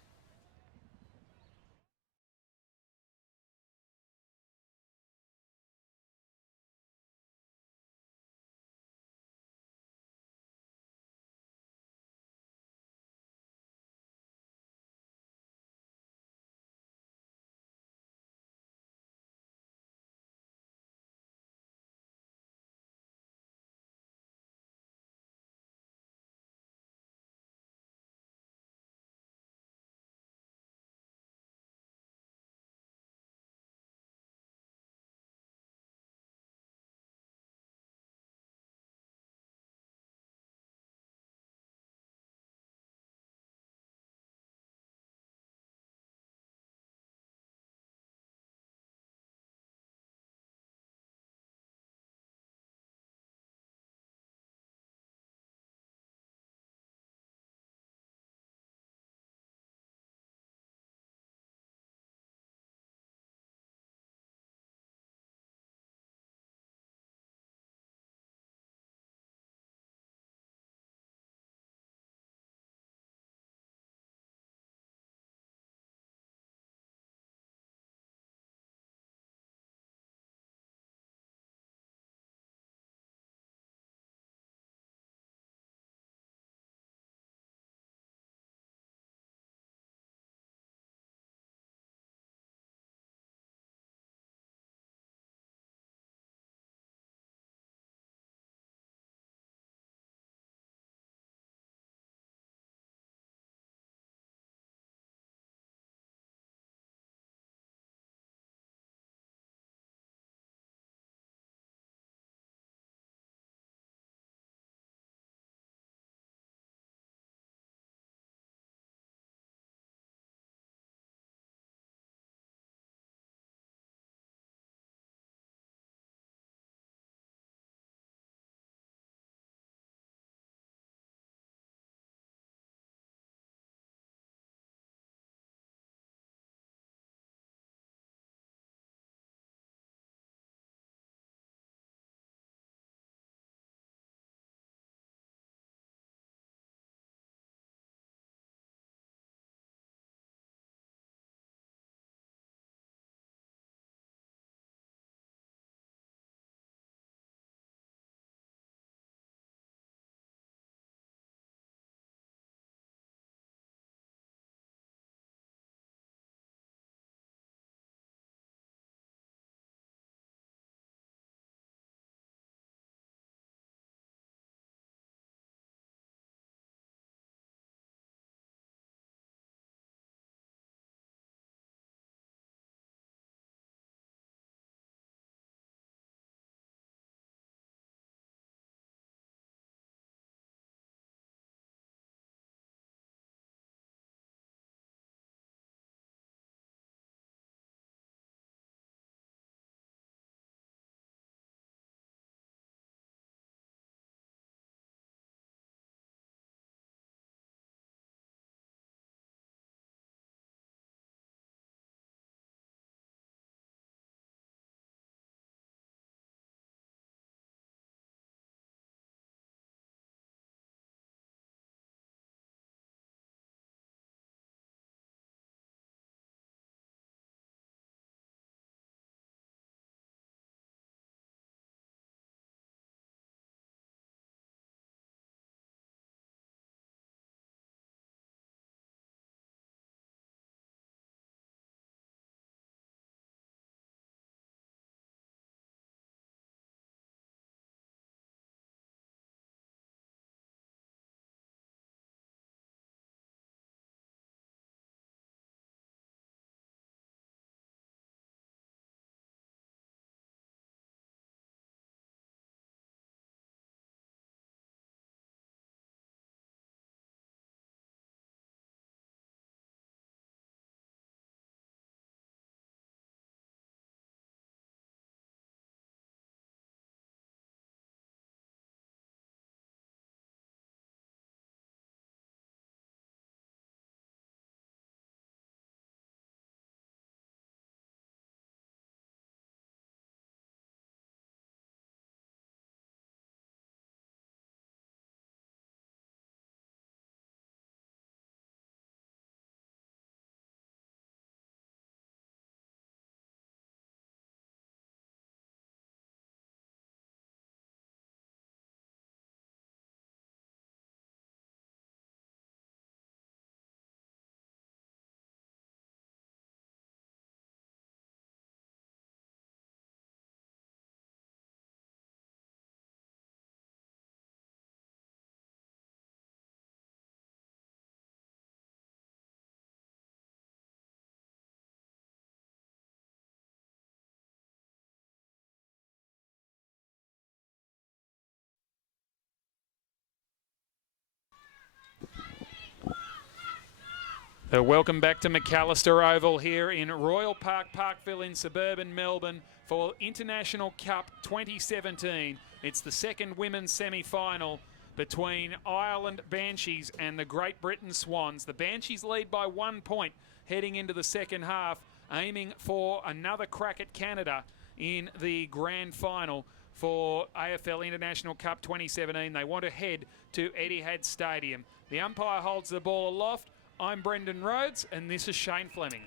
Welcome back to McAllister Oval here in Royal Park, Parkville in suburban Melbourne for International Cup 2017. It's the second women's semi-final between Ireland Banshees and the Great Britain Swans. The Banshees lead by 1 point heading into the second half, aiming for another crack at Canada in the grand final for AFL International Cup 2017. They want to head to Etihad Stadium. The umpire holds the ball aloft. I'm Brendan Rhodes, and this is Shane Fleming.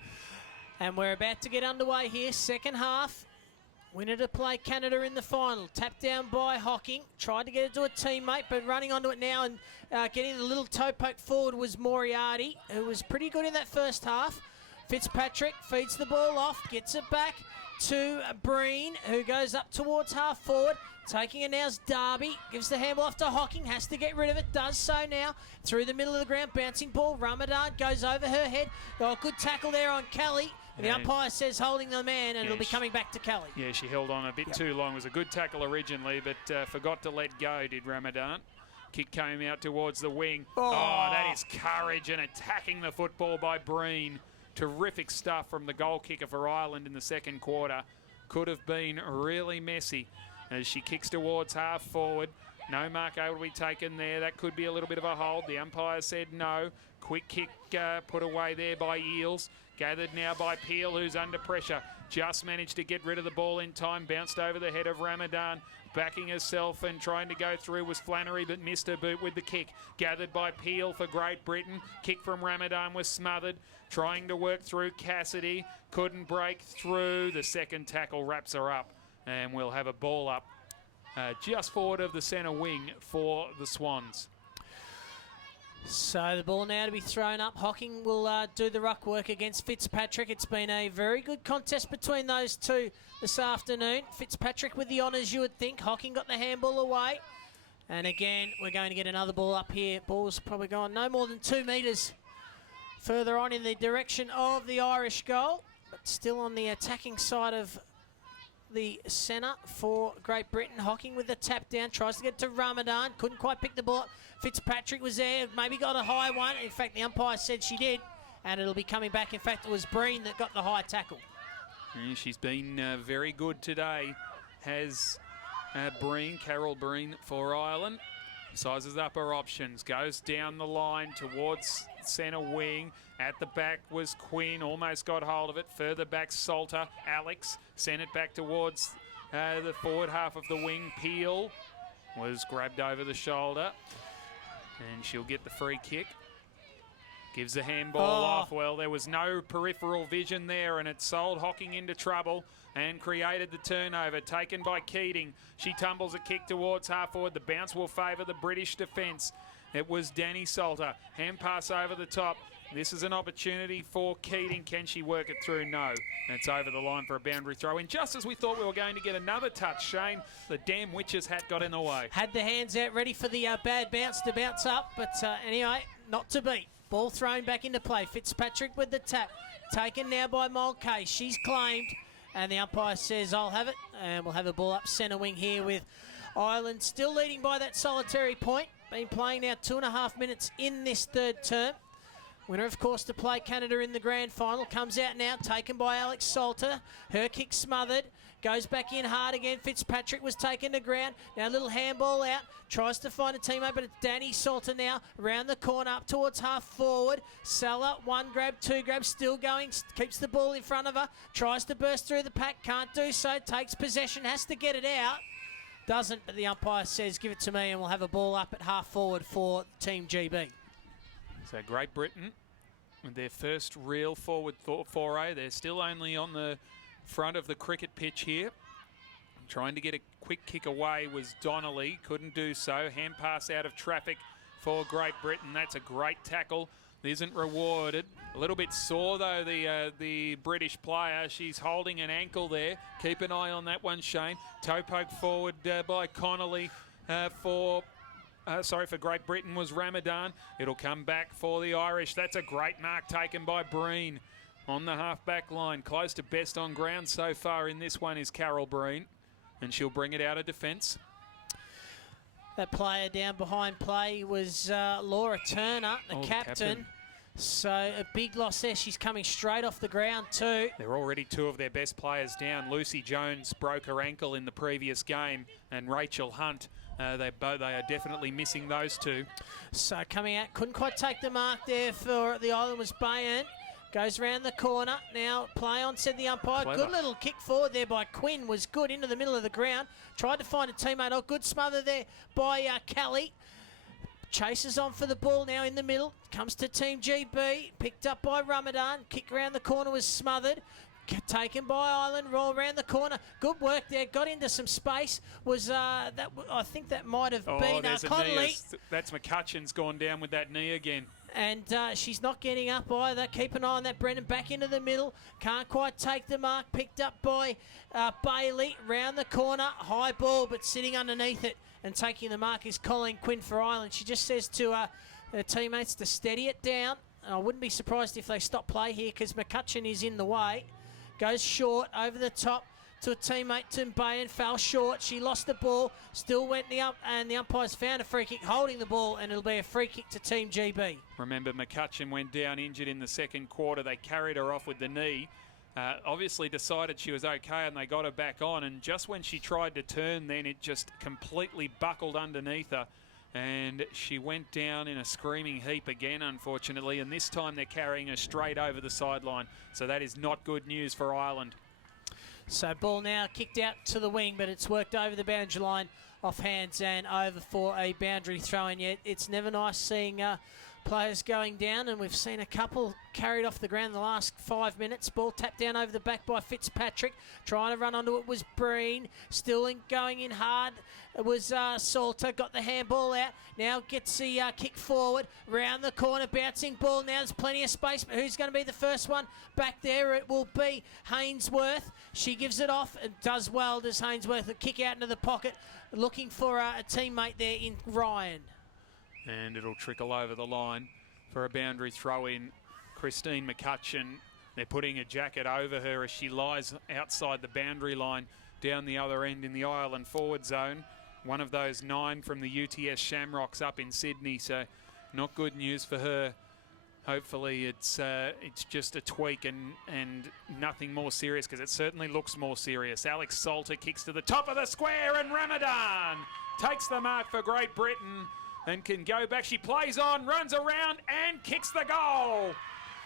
And we're about to get underway here, second half. Winner to play Canada in the final. Tapped down by Hocking. Tried to get it to a teammate, but running onto it now and getting the little toe poke forward was Moriarty, who was pretty good in that first half. Fitzpatrick feeds the ball off, gets it back to Breen, who goes up towards half forward. Taking it now is Darby. Gives the handball off to Hocking. Has to get rid of it. Does so now. Through the middle of the ground. Bouncing ball. Ramadan goes over her head. Oh, good tackle there on Kelly. The umpire says holding the man, and it'll be coming back to Kelly. Yeah, she held on a bit too long. It was a good tackle originally, but forgot to let go, did Ramadan. Kick came out towards the wing. Oh, that is courage and attacking the football by Breen. Terrific stuff from the goal kicker for Ireland in the second quarter. Could have been really messy as she kicks towards half forward. No mark able to be taken there. That could be a little bit of a hold. The umpire said no. Quick kick put away there by Eels. Gathered now by Peel, who's under pressure. Just managed to get rid of the ball in time. Bounced over the head of Ramadan. Backing herself and trying to go through was Flannery, but missed her boot with the kick. Gathered by Peel for Great Britain. Kick from Ramadan was smothered. Trying to work through Cassidy. Couldn't break through. The second tackle wraps her up. And we'll have a ball up just forward of the centre wing for the Swans. So the ball now to be thrown up. Hocking will do the ruck work against Fitzpatrick. It's been a very good contest between those two this afternoon. Fitzpatrick with the honours, you would think. Hocking got the handball away. And again, we're going to get another ball up here. Ball's probably gone no more than 2 metres further on in the direction of the Irish goal. But still on the attacking side of the centre for Great Britain. Hocking with the tap down, tries to get to Ramadan, couldn't quite pick the ball up. Fitzpatrick was there, maybe got a high one. In fact, the umpire said she did, and it'll be coming back. In fact, it was Breen that got the high tackle. Yeah, she's been very good today, has Breen, Carol Breen for Ireland. Sizes up her options, goes down the line towards centre wing. At the back was Quinn, almost got hold of it. Further back, Salter, Alex, sent it back towards the forward half of the wing. Peel was grabbed over the shoulder, and she'll get the free kick. Gives the handball off. Well, there was no peripheral vision there, and it sold Hocking into trouble and created the turnover. Taken by Keating. She tumbles a kick towards half forward. The bounce will favour the British defence. It was Danny Salter. Hand pass over the top. This is an opportunity for Keating. Can she work it through? No. And it's over the line for a boundary throw. And just as we thought we were going to get another touch, Shane, the damn witch's hat got in the way. Had the hands out ready for the bad bounce to bounce up. But anyway, not to beat. Ball thrown back into play. Fitzpatrick with the tap. Taken now by Mulcahy. She's claimed. And the umpire says, I'll have it. And we'll have a ball up centre wing here with Ireland still leading by that solitary point. Been playing now 2.5 minutes in this third term. Winner, of course, to play Canada in the grand final. Comes out now, taken by Alex Salter. Her kick smothered. Goes back in hard again. Fitzpatrick was taken to ground. Now a little handball out. Tries to find a teammate, but it's Danny Salter now. Around the corner, up towards half forward. Salah, 1 grab, 2 grabs, still going. Keeps the ball in front of her. Tries to burst through the pack. Can't do so. Takes possession. Has to get it out. Doesn't, but the umpire says, give it to me, and we'll have a ball up at half forward for Team GB. So Great Britain, with their first real forward foray. They're still only on the front of the cricket pitch here. Trying to get a quick kick away was Donnelly. Couldn't do so. Hand pass out of traffic for Great Britain. That's a great tackle. Isn't rewarded. A little bit sore, though, the British player. She's holding an ankle there. Keep an eye on that one, Shane. Toe poke forward by Connolly for Great Britain was Ramadan. It'll come back for the Irish. That's a great mark taken by Breen on the half-back line. Close to best on ground so far in this one is Carol Breen, and she'll bring it out of defence. That player down behind play was Laura Turner, the captain. So a big loss there. She's coming straight off the ground too. They're already two of their best players down. Lucy Jones broke her ankle in the previous game, and Rachel Hunt. They are definitely missing those two. So coming out, couldn't quite take the mark there for the Island was Bayan. Goes round the corner. Now play on, said the umpire. Clever. Good little kick forward there by Quinn. Was good into the middle of the ground. Tried to find a teammate. Oh, good smother there by Kelly. Chases on for the ball now in the middle. Comes to Team GB. Picked up by Ramadan. Kick around the corner was smothered. Taken by Island. Roll around the corner. Good work there. Got into some space. Was that? I think that might have been there's a Connolly. knee. That's McCutcheon's gone down with that knee again. And she's not getting up either. Keep an eye on that, Brendan. Back into the middle. Can't quite take the mark. Picked up by Bailey. Round the corner. High ball, but sitting underneath it. And taking the mark is Colleen Quinn for Ireland. She just says to her teammates to steady it down. And I wouldn't be surprised if they stop play here because McCutcheon is in the way. Goes short over the top to a teammate, Timbayan, fell short. She lost the ball, still went up, and the umpires found a free kick holding the ball, and it'll be a free kick to Team GB. Remember, McCutcheon went down injured in the second quarter. They carried her off with the knee. Obviously decided she was okay, and they got her back on. And just when she tried to turn, then it just completely buckled underneath her. And she went down in a screaming heap again, unfortunately. And this time they're carrying her straight over the sideline. So that is not good news for Ireland. So ball now kicked out to the wing, but it's worked over the boundary line off hands and over for a boundary throw-in. Yet it's never nice seeing players going down, and we've seen a couple carried off the ground in the last 5 minutes. Ball tapped down over the back by Fitzpatrick. Trying to run onto it was Breen. Still going in hard. It was Salter. Got the handball out. Now gets the kick forward. Round the corner. Bouncing ball. Now there's plenty of space. But who's going to be the first one back there? It will be Hainsworth. She gives it off and does well. Does Hainsworth a kick out into the pocket. Looking for a teammate there in Ryan. And it'll trickle over the line for a boundary throw-in. Christine McCutcheon, they're putting a jacket over her as she lies outside the boundary line down the other end in the Ireland forward zone. One of those 9 from the UTS Shamrocks up in Sydney, so not good news for her. Hopefully it's just a tweak and nothing more serious, because it certainly looks more serious. Alex Salter kicks to the top of the square, and Ramadan takes the mark for Great Britain and can go back. She plays on, runs around, and kicks the goal.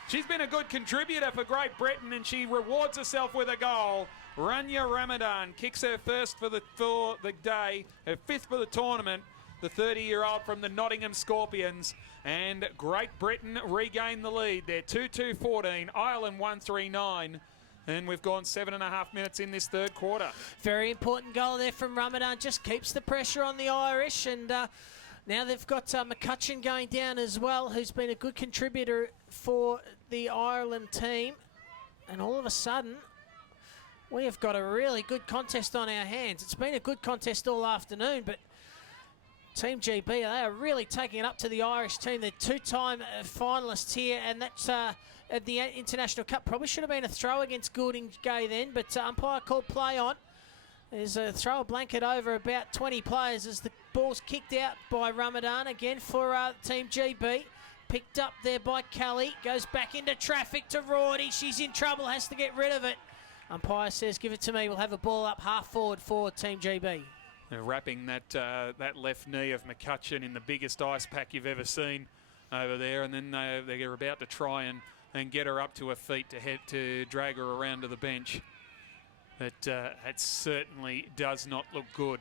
She's been a good contributor for Great Britain, and she rewards herself with a goal. Rania Ramadan kicks her first for the day, her 5th for the tournament, the 30-year-old from the Nottingham Scorpions. And Great Britain regain the lead. They're 2-2-14, Ireland 1-3-9. And we've gone 7.5 minutes in this third quarter. Very important goal there from Ramadan. Just keeps the pressure on the Irish, and now they've got McCutcheon going down as well, who's been a good contributor for the Ireland team. And all of a sudden, we have got a really good contest on our hands. It's been a good contest all afternoon, but Team GB, they are really taking it up to the Irish team. They're 2-time finalists here, and that's at the International Cup. Probably should have been a throw against Goulding Gay then, but umpire called play on. There's a throw a blanket over about 20 players as the ball's kicked out by Ramadan again for Team GB. Picked up there by Kelly. Goes back into traffic to Rorty. She's in trouble, has to get rid of it. Umpire says, give it to me. We'll have a ball up half forward for Team GB. They're wrapping that left knee of McCutcheon in the biggest ice pack you've ever seen over there. And then they're about to try and get her up to her feet to drag her around to the bench. But it certainly does not look good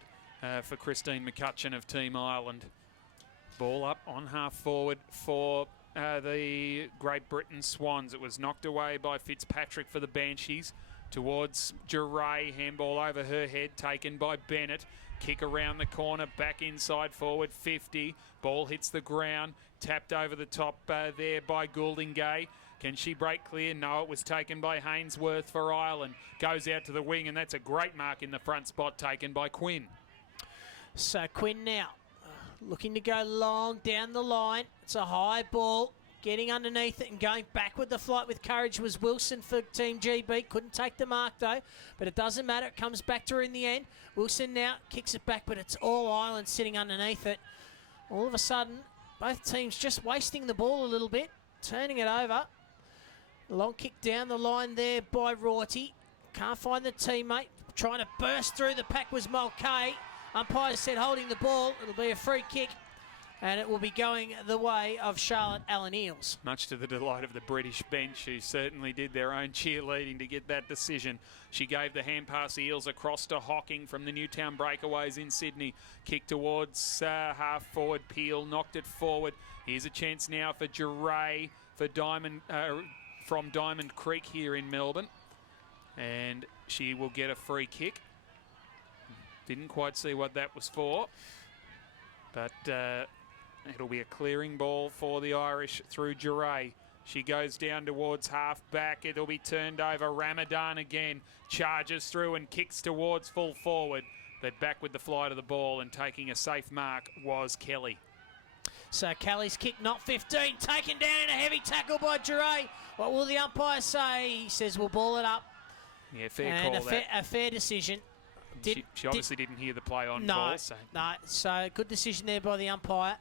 for Christine McCutcheon of Team Ireland. Ball up on half forward for the Great Britain Swans. It was knocked away by Fitzpatrick for the Banshees towards Duray. Handball over her head, taken by Bennett. Kick around the corner, back inside forward 50. Ball hits the ground, tapped over the top there by Goulding-Gay. Can she break clear? No, it was taken by Hainsworth for Ireland. Goes out to the wing, and that's a great mark in the front spot taken by Quinn. So Quinn now looking to go long down the line. It's a high ball. Getting underneath it and going back with the flight with courage was Wilson for Team GB. Couldn't take the mark though, but it doesn't matter. It comes back to her in the end. Wilson now kicks it back, but it's all Ireland sitting underneath it. All of a sudden, both teams just wasting the ball a little bit. turning it over. Long kick down the line there by Rorty. Can't find the teammate. Trying to burst through the pack was Mulcahy. Umpire said holding the ball. It'll be a free kick. And it will be going the way of Charlotte Allen Eels. Much to the delight of the British bench, who certainly did their own cheerleading to get that decision. She gave the hand pass Eels across to Hocking from the Newtown Breakaways in Sydney. Kick towards half forward. Peel knocked it forward. Here's a chance now for Duray for from Diamond Creek here in Melbourne. And she will get a free kick. Didn't quite see what that was for. But it'll be a clearing ball for the Irish through Duray. She goes down towards half back. It'll be turned over. Ramadan again charges through and kicks towards full forward. But back with the flight of the ball and taking a safe mark was Kelly. So Kelly's kick, not 15, taken down in a heavy tackle by Duray. What will the umpire say? He says we'll ball it up. Yeah, fair and call. A fair decision. She obviously didn't hear the play on ball. So good decision there by the umpire.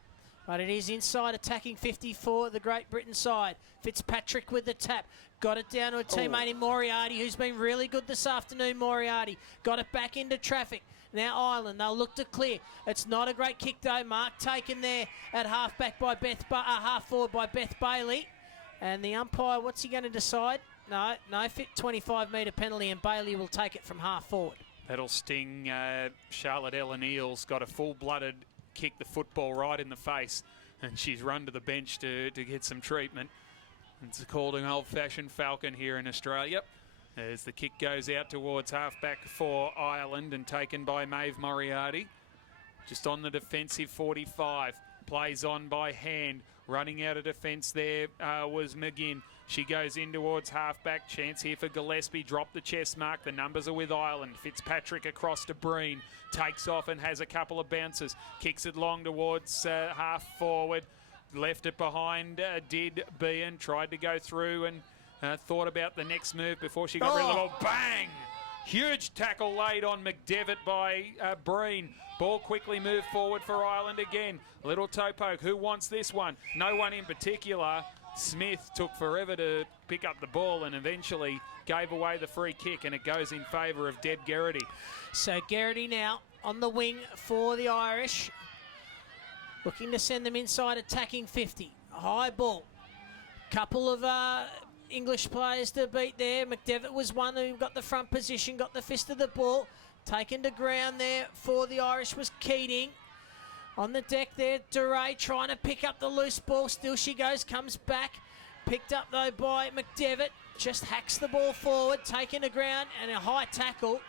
But it is inside attacking 50 for the Great Britain side. Fitzpatrick with the tap. Got it down to a teammate in Moriarty, who's been really good this afternoon, Moriarty. Got it back into traffic. Now Ireland, they'll look to clear. It's not a great kick though. Mark taken there at half-back by half forward by Beth Bailey. And the umpire, what's he going to decide? No, 25-metre penalty, and Bailey will take it from half forward. That'll sting Charlotte Ellen Eels. Got a full-blooded kick the football right in the face, and she's run to the bench to get some treatment. It's called an old-fashioned falcon here in Australia, as the kick goes out towards half-back for Ireland and taken by Maeve Moriarty. Just on the defensive 45. Plays on by Hand. Running out of defence there was McGinn. She goes in towards half-back. Chance here for Gillespie. Drop the chest mark. The numbers are with Ireland. Fitzpatrick across to Breen. Takes off and has a couple of bounces. Kicks it long towards half-forward. Left it behind, did Bean. Tried to go through and thought about the next move before she got rid of the ball. Bang! Huge tackle laid on McDevitt by Breen. Ball quickly moved forward for Ireland again. Little toe poke. Who wants this one? No one in particular. Smith took forever to pick up the ball and eventually gave away the free kick, and it goes in favour of Deb Geraghty. So Geraghty now on the wing for the Irish. Looking to send them inside attacking 50. High ball. Couple of English players to beat there. McDevitt was one who got the front position, got the fist of the ball. Taken to ground there for the Irish was Keating. On the deck there, Duray trying to pick up the loose ball. Still she goes, comes back. Picked up though by McDevitt. Just hacks the ball forward, taken to ground and a high tackle.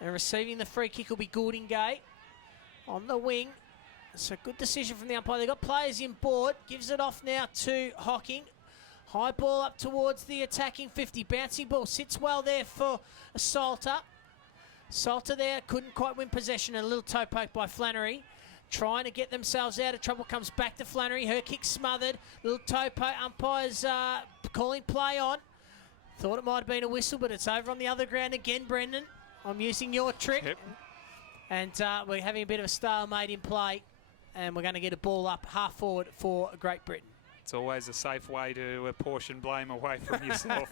And receiving the free kick will be Gouldingay on the wing. So good decision from the umpire. They've got players in board. Gives it off now to Hocking. High ball up towards the attacking 50. Bouncing ball sits well there for Salter. Salter there couldn't quite win possession. And a little toe poke by Flannery. Trying to get themselves out of trouble. Comes back to Flannery. Her kick smothered. Little toe poke. Umpires calling play on. Thought it might have been a whistle, but it's over on the other ground again, Brendan. I'm using your trick. Yep. And we're having a bit of a stalemate in play. And we're going to get a ball up half forward for Great Britain. It's always a safe way to apportion blame away from yourself.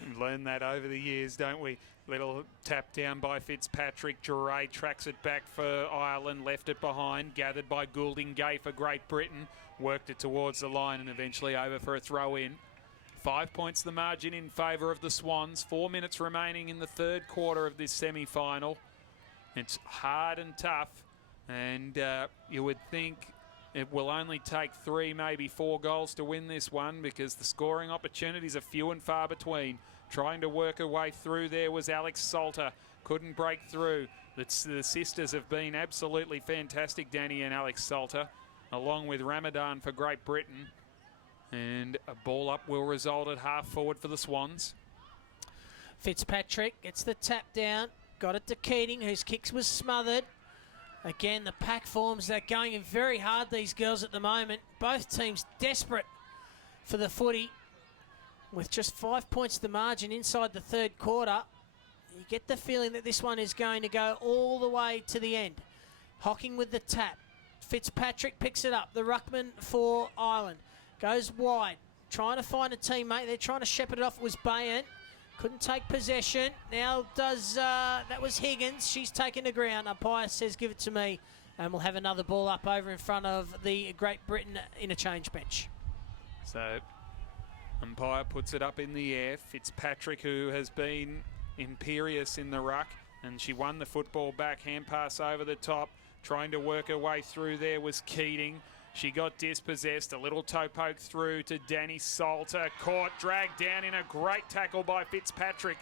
We've learned that over the years, don't we? Little tap down by Fitzpatrick. Duray tracks it back for Ireland, left it behind, gathered by Gouldingay for Great Britain, worked it towards the line and eventually over for a throw in. 5 points the margin in favour of the Swans. 4 minutes remaining in the third quarter of this semi-final. It's hard and tough, and you would think it will only take 3, maybe 4 goals to win this one, because the scoring opportunities are few and far between. Trying to work her way through there was Alex Salter. Couldn't break through. The sisters have been absolutely fantastic, Danny and Alex Salter, along with Ramadan for Great Britain. And a ball up will result at half forward for the Swans. Fitzpatrick gets the tap down. Got it to Keating, whose kicks was smothered. Again, the pack forms, they're going in very hard, these girls, at the moment. Both teams desperate for the footy. With just 5 points the margin inside the third quarter, you get the feeling that this one is going to go all the way to the end. Hocking with the tap. Fitzpatrick picks it up. The ruckman for Ireland. Goes wide. Trying to find a teammate. They're trying to shepherd it off. It was Bayant. Couldn't take possession. Now does, that was Higgins. She's taken the ground. Umpire says, give it to me. And we'll have another ball up over in front of the Great Britain interchange bench. So umpire puts it up in the air. Fitzpatrick, who has been imperious in the ruck, and she won the football back. Hand pass over the top. Trying to work her way through there was Keating. She got dispossessed. A little toe poke through to Danny Salter. Caught, dragged down in a great tackle by Fitzpatrick,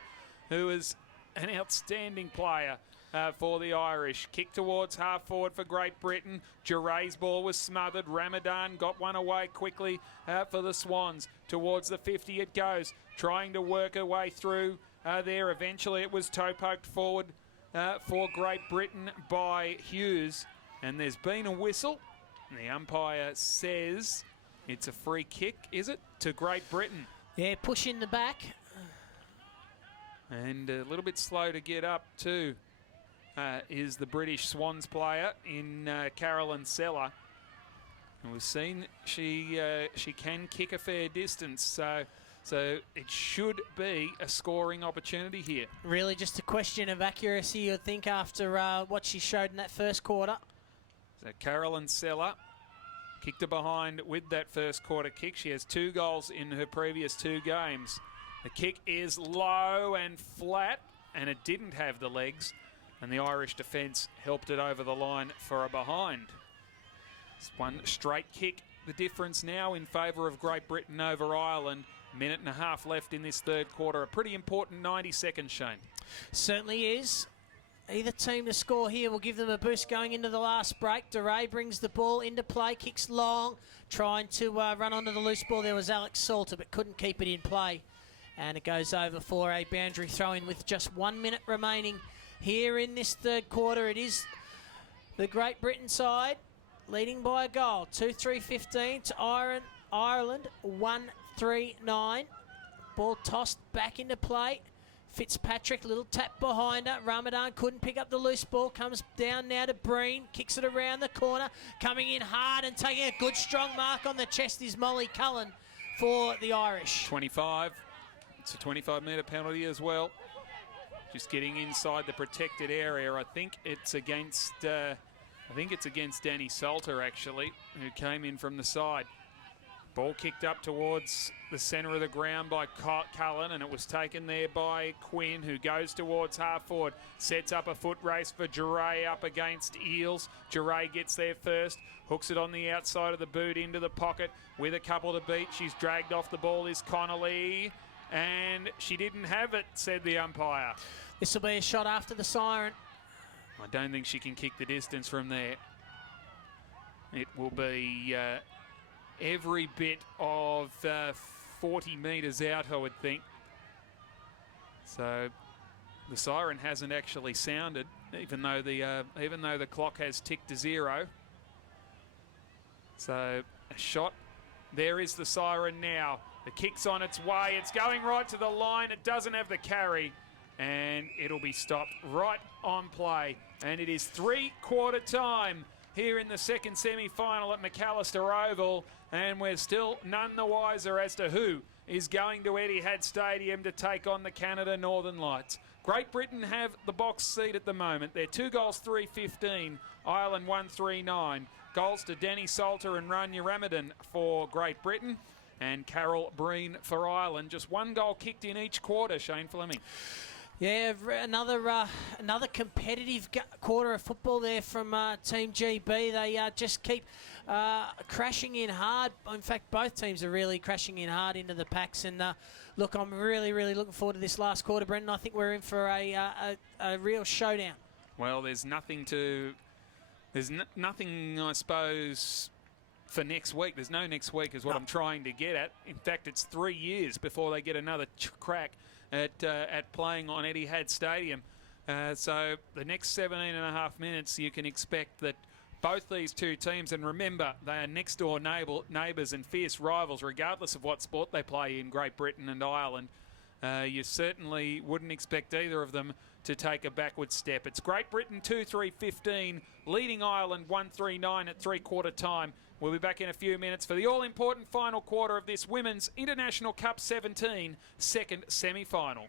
who is an outstanding player for the Irish. Kick towards half forward for Great Britain. Juray's ball was smothered. Ramadan got one away quickly for the Swans. Towards the 50 it goes. Trying to work her way through there. Eventually it was toe poked forward for Great Britain by Hughes. And there's been a whistle. And the umpire says it's a free kick, is it, to Great Britain? Yeah, push in the back. And a little bit slow to get up too is the British Swans player in Carolyn Seller. And we've seen she can kick a fair distance, so it should be a scoring opportunity here. Really just a question of accuracy, you'd think, after what she showed in that first quarter. So Carolyn Seller kicked her behind with that first quarter kick. She has 2 goals in her previous 2 games. The kick is low and flat, and it didn't have the legs, and the Irish defence helped it over the line for a behind. It's one straight kick, the difference now in favour of Great Britain over Ireland. Minute and a half left in this third quarter. A pretty important 90 seconds, Shane. Certainly is. Either team to score here will give them a boost going into the last break. DeRay brings the ball into play, kicks long, trying to run onto the loose ball. There was Alex Salter, but couldn't keep it in play. And it goes over for a boundary throw-in with just 1 minute remaining here in this third quarter. It is the Great Britain side leading by a goal. 2-3-15 to Ireland, 1-3-9. Ball tossed back into play. Fitzpatrick, little tap behind her. Ramadan couldn't pick up the loose ball. Comes down now to Breen. Kicks it around the corner. Coming in hard and taking a good strong mark on the chest is Molly Cullen for the Irish. 25. It's a 25-metre penalty as well. Just getting inside the protected area. I think it's against Danny Salter, actually, who came in from the side. Ball kicked up towards the centre of the ground by Cullen, and it was taken there by Quinn, who goes towards half forward, sets up a foot race for Juray up against Eels. Juray gets there first, hooks it on the outside of the boot into the pocket with a couple to beat. She's dragged off the ball is Connolly, and she didn't have it, said the umpire. This will be a shot after the siren. I don't think she can kick the distance from there. It will be every bit of 40 metres out, I would think. So the siren hasn't actually sounded, even though the clock has ticked to 0. So a shot. There is the siren now. The kick's on its way. It's going right to the line. It doesn't have the carry, and it'll be stopped right on play. And it is 3-quarter time here in the second semi-final at McAllister Oval, and we're still none the wiser as to who is going to Etihad Stadium to take on the Canada Northern Lights. Great Britain have the box seat at the moment. They're 2 goals, 3-15. Ireland 1-3-9. Goals to Danny Salter and Rania Ramadan for Great Britain, and Carol Breen for Ireland. Just 1 goal kicked in each quarter, Shane Fleming. Yeah, another competitive quarter of football there from Team GB. They just keep crashing in hard. In fact, both teams are really crashing in hard into the packs. And look, I'm really, really looking forward to this last quarter, Brendan. I think we're in for a real showdown. Well, there's nothing, I suppose, for next week. There's no next week is what I'm trying to get at. In fact, it's 3 years before they get another crack at playing on Etihad Stadium. So the next 17 and a half minutes, you can expect that both these two teams, and remember, they are next door neighbours and fierce rivals, regardless of what sport they play in, Great Britain and Ireland. You certainly wouldn't expect either of them to take a backward step. It's Great Britain 2-3-15, leading Ireland 1-3-9 at 3-quarter time We'll be back in a few minutes for the all-important final quarter of this Women's International Cup 17 second semi-final.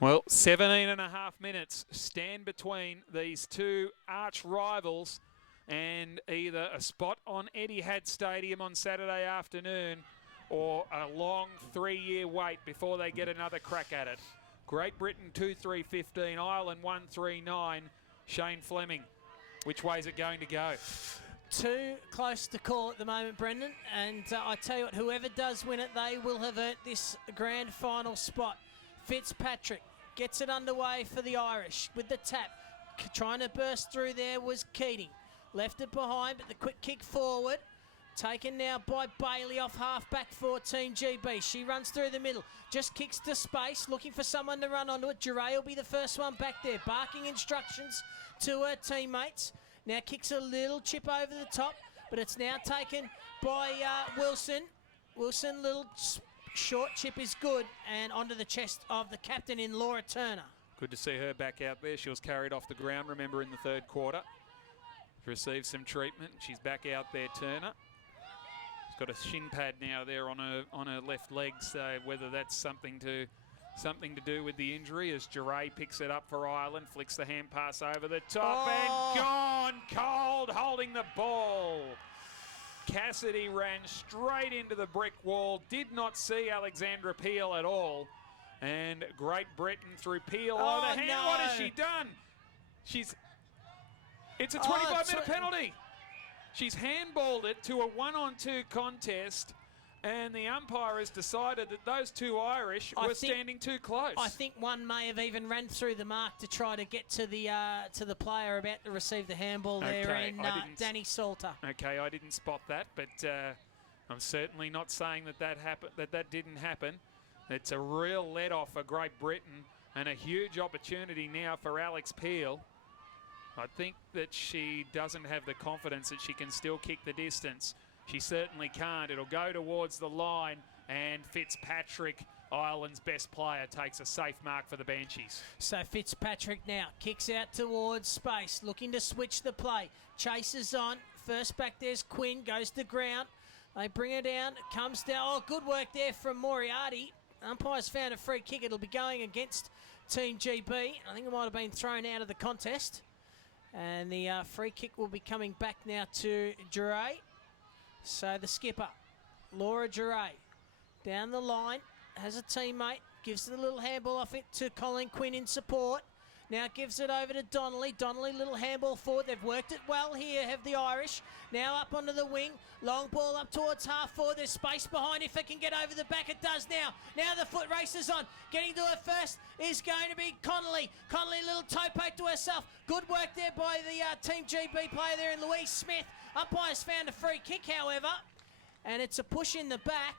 Well, 17 and a half minutes stand between these two arch rivals and either a spot on Etihad Stadium on Saturday afternoon or a long 3-year wait before they get another crack at it. Great Britain 2-3-15, Ireland 1-3-9. Shane Fleming, which way is it going to go? Too close to call at the moment, Brendan. And I tell you what, whoever does win it, they will have earned this grand final spot. Fitzpatrick gets it underway for the Irish with the tap. Trying to burst through there was Keating. Left it behind, but the quick kick forward. Taken now by Bailey off half-back for Team GB. She runs through the middle. Just kicks to space, looking for someone to run onto it. Duray will be the first one back there, barking instructions to her teammates. Now kicks a little chip over the top, but it's now taken by Wilson. Wilson, little short chip is good, and onto the chest of the captain in Laura Turner. Good to see her back out there. She was carried off the ground, remember, in the third quarter. Received some treatment. She's back out there, Turner. She's got a shin pad now there on her left leg, so whether that's something to do with the injury as Duray picks it up for Ireland, flicks the hand pass over the top and gone cold, holding the ball. Cassidy ran straight into the brick wall, did not see Alexandra Peel at all. And Great Britain through Peel. Oh, the hand, no. What has she done? It's a 25-minute penalty. She's handballed it to a 1-on-2 contest, and the umpire has decided that those two Irish were standing too close. I think one may have even ran through the mark to try to get to the player about to receive the handball there in Danny Salter. Okay, I didn't spot that, but I'm certainly not saying that happened. That didn't happen. It's a real let-off for Great Britain and a huge opportunity now for Alex Peel. I think that she doesn't have the confidence that she can still kick the distance. She certainly can't. It'll go towards the line, and Fitzpatrick, Ireland's best player, takes a safe mark for the Banshees. So Fitzpatrick now kicks out towards space, looking to switch the play. Chases on. First back there's Quinn, goes to ground. They bring her down, comes down. Oh, good work there from Moriarty. Umpire's found a free kick. It'll be going against Team GB. I think it might have been thrown out of the contest. And the free kick will be coming back now to Duray. So the skipper, Laura Duray, down the line, has a teammate, gives it a little handball off it to Colleen Quinn in support. Now gives it over to Donnelly. Donnelly, little handball forward. They've worked it well here, have the Irish. Now up onto the wing. Long ball up towards half forward. There's space behind if it can get over the back. It does now. Now the foot races on. Getting to her first is going to be Connolly. Connolly, little toe poke to herself. Good work there by the Team GB player there in Louise Smith. Umpire's found a free kick, however. And it's a push in the back.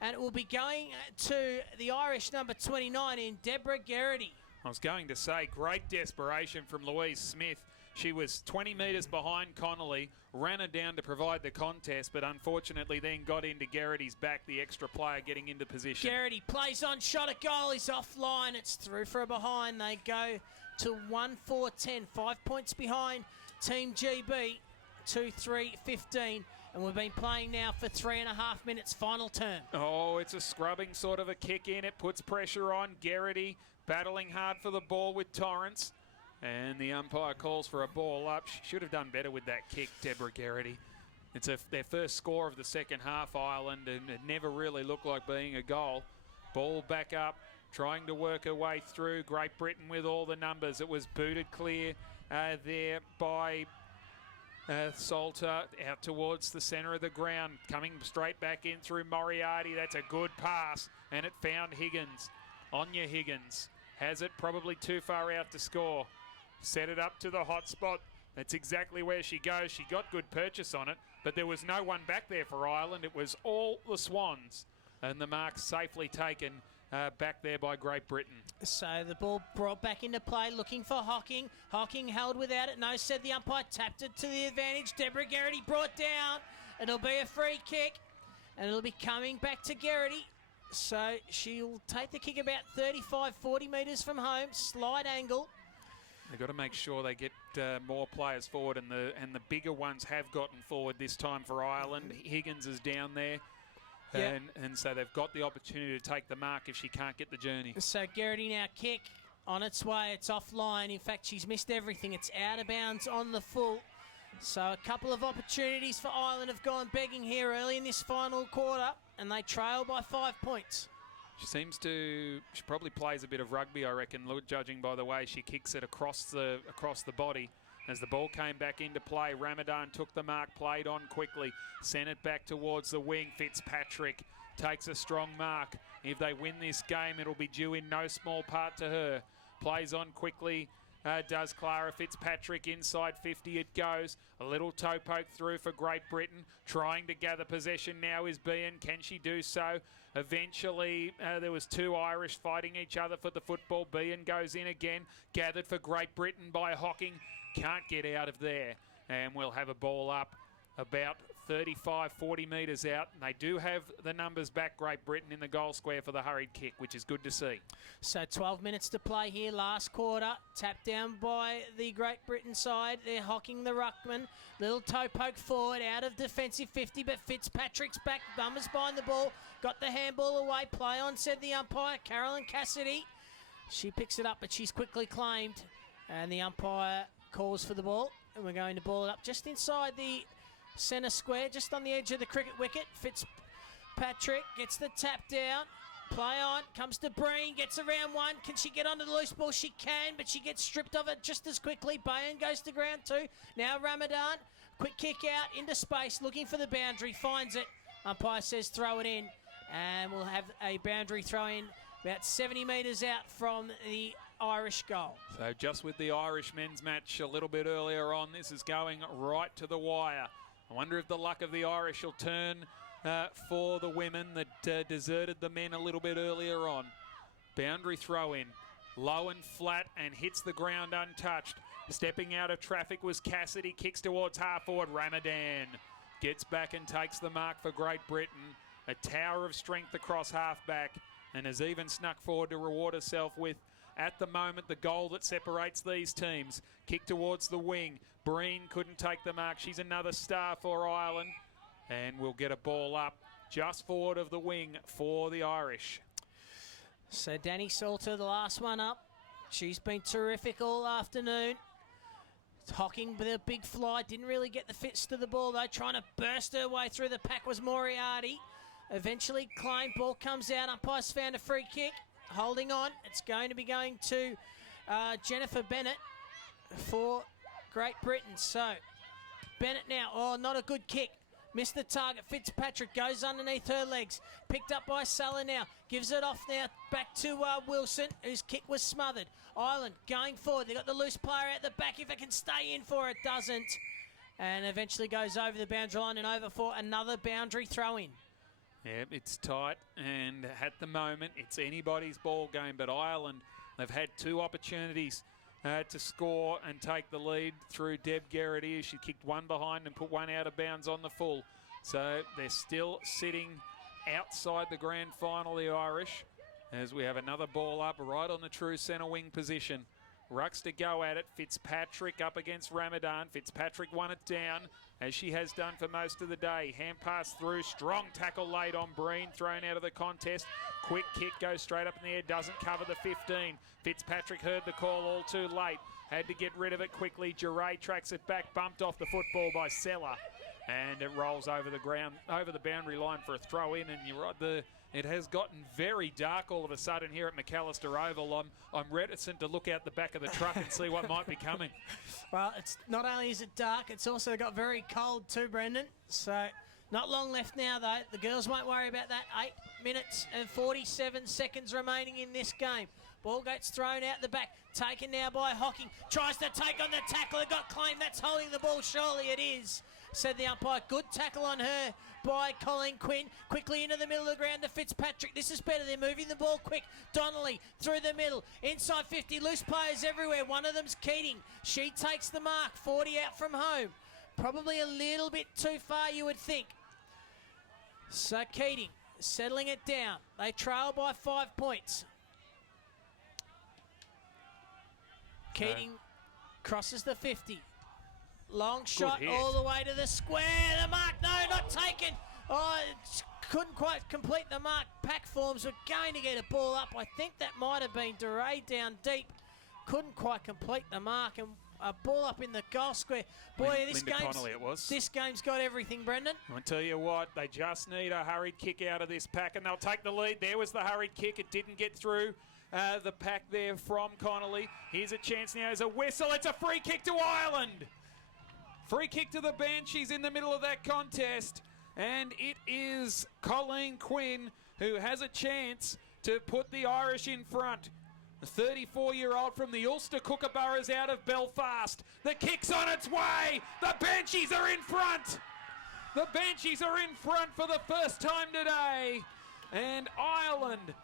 And it will be going to the Irish number 29 in Deborah Geraghty. I was going to say, great desperation from Louise Smith. She was 20 metres behind Connolly, ran her down to provide the contest, but unfortunately then got into Geraghty's back, the extra player getting into position. Geraghty plays on, shot at goal, is offline. It's through for a behind. They go to 1-4-10, 5 points behind Team GB, 2-3-15. And we've been playing now for 3.5 minutes, final term. Oh, it's a scrubbing sort of a kick in. It puts pressure on Geraghty, battling hard for the ball with Torrance. And the umpire calls for a ball up. She should have done better with that kick, Deborah Geraghty. It's their first score of the second half, Ireland, and it never really looked like being a goal. Ball back up, trying to work her way through. Great Britain with all the numbers. It was booted clear there by Salter out towards the centre of the ground, coming straight back in through Moriarty. That's a good pass, and it found Higgins. Anya Higgins has it probably too far out to score. Set it up to the hot spot. That's exactly where she goes. She got good purchase on it, but there was no one back there for Ireland. It was all the Swans, and the mark safely taken back there by Great Britain. So the ball brought back into play, looking for Hocking. Hocking held without it. No, said the umpire, tapped it to the advantage. Deborah Geraghty brought down. It'll be a free kick, and it'll be coming back to Geraghty. So she'll take the kick about 35, 40 metres from home. Slide angle. They've got to make sure they get more players forward, and the bigger ones have gotten forward this time for Ireland. Higgins is down there. Yep. And so they've got the opportunity to take the mark if she can't get the journey. So Geraghty now kick on its way. It's offline. In fact, she's missed everything. It's out of bounds on the full. So a couple of opportunities for Ireland have gone begging here early in this final quarter, and they trail by 5 points. She probably plays a bit of rugby, I reckon, judging by the way she kicks it across the body. As the ball came back into play, Ramadan took the mark, played on quickly, sent it back towards the wing. Fitzpatrick takes a strong mark. If they win this game, it'll be due in no small part to her. Plays on quickly, does Clara Fitzpatrick. Inside 50 it goes. A little toe poke through for Great Britain. Trying to gather possession now is Behan. Can she do so? Eventually, there was two Irish fighting each other for the football. Behan goes in again. Gathered for Great Britain by Hocking. Can't get out of there. And we'll have a ball up about 35, 40 metres out. And they do have the numbers back, Great Britain, in the goal square for the hurried kick, which is good to see. So 12 minutes to play here, last quarter. Tapped down by the Great Britain side. They're Hocking the ruckman. Little toe poke forward out of defensive 50, but Fitzpatrick's back. Bummers behind the ball. Got the handball away. Play on, said the umpire. Carolyn Cassidy. She picks it up, but she's quickly claimed. And the umpire calls for the ball. And we're going to ball it up just inside the centre square, just on the edge of the cricket wicket. Fitzpatrick gets the tap down. Play on, comes to Breen, gets around one. Can she get onto the loose ball? She can, but she gets stripped of it just as quickly. Bayan goes to ground 2. Now Ramadan, quick kick out into space, looking for the boundary, finds it. Umpire says throw it in, and we'll have a boundary throw in about 70 metres out from the Irish goal. So just with the Irish men's match a little bit earlier on, this is going right to the wire. I wonder if the luck of the Irish will turn for the women that deserted the men a little bit earlier on. Boundary throw in, low and flat, and hits the ground untouched. Stepping out of traffic was Cassidy, kicks towards half forward. Ramadan gets back and takes the mark for Great Britain. A tower of strength across half-back, and has even snuck forward to reward herself with, at the moment, the goal that separates these teams. Kick towards the wing. Breen couldn't take the mark. She's another star for Ireland. And we'll get a ball up just forward of the wing for the Irish. So Danny Salter, the last one up. She's been terrific all afternoon. Hocking with a big fly. Didn't really get the fits to the ball, though. Trying to burst her way through the pack was Moriarty. Eventually claimed. Ball comes out. Umpire's found a free kick. Holding on. It's going to be going to Jennifer Bennett for Great Britain. So Bennett now. Oh, not a good kick. Missed the target. Fitzpatrick goes underneath her legs. Picked up by Sulla now. Gives it off now. Back to Wilson, whose kick was smothered. Ireland going forward. They got the loose player at the back. If it can stay in for it, doesn't. And eventually goes over the boundary line and over for another boundary throw-in. Yeah, it's tight, and at the moment, it's anybody's ball game. But Ireland, they've had 2 opportunities to score and take the lead through Deb Gerrity. She kicked one behind and put one out of bounds on the full. So they're still sitting outside the grand final, the Irish, as we have another ball up right on the true centre wing position. Rucks to go at it. Fitzpatrick up against Ramadan. Fitzpatrick won it down, as she has done for most of the day. Hand pass through. Strong tackle laid on Breen. Thrown out of the contest. Quick kick goes straight up in the air. Doesn't cover the 15. Fitzpatrick heard the call all too late. Had to get rid of it quickly. Giray tracks it back. Bumped off the football by Seller. And it rolls over the ground, over the boundary line for a throw in. And you're right, it has gotten very dark all of a sudden here at McAllister Oval. I'm reticent to look out the back of the truck and see what might be coming. Well, it's not only is it dark, it's also got very cold too, Brendan. So not long left now, though. The girls won't worry about that. 8 minutes and 47 seconds remaining in this game. Ball gets thrown out the back. Taken now by Hocking. Tries to take on the tackle. It got claimed. That's holding the ball. Surely it is, said the umpire. Good tackle on her by Colleen Quinn. Quickly into the middle of the ground to Fitzpatrick. This is better. They're moving the ball quick. Donnelly through the middle. Inside 50. Loose players everywhere. One of them's Keating. She takes the mark. 40 out from home. Probably a little bit too far, you would think. So Keating settling it down. They trail by 5 points. Keating crosses the 50. Long shot all the way to the square. The mark, no, not taken. Oh, couldn't quite complete the mark. Pack forms were going to get a ball up. I think that might have been Duray down deep. Couldn't quite complete the mark, and a ball up in the goal square. Boy, this game's got everything, Brendan. I'll tell you what, they just need a hurried kick out of this pack, and they'll take the lead. There was the hurried kick. It didn't get through the pack there from Connolly. Here's a chance now. There's a whistle. It's a free kick to Ireland. Free kick to the Banshees in the middle of that contest. And it is Colleen Quinn who has a chance to put the Irish in front. The 34-year-old from the Ulster Kookaburras out of Belfast. The kick's on its way. The Banshees are in front. The Banshees are in front for the first time today. And Ireland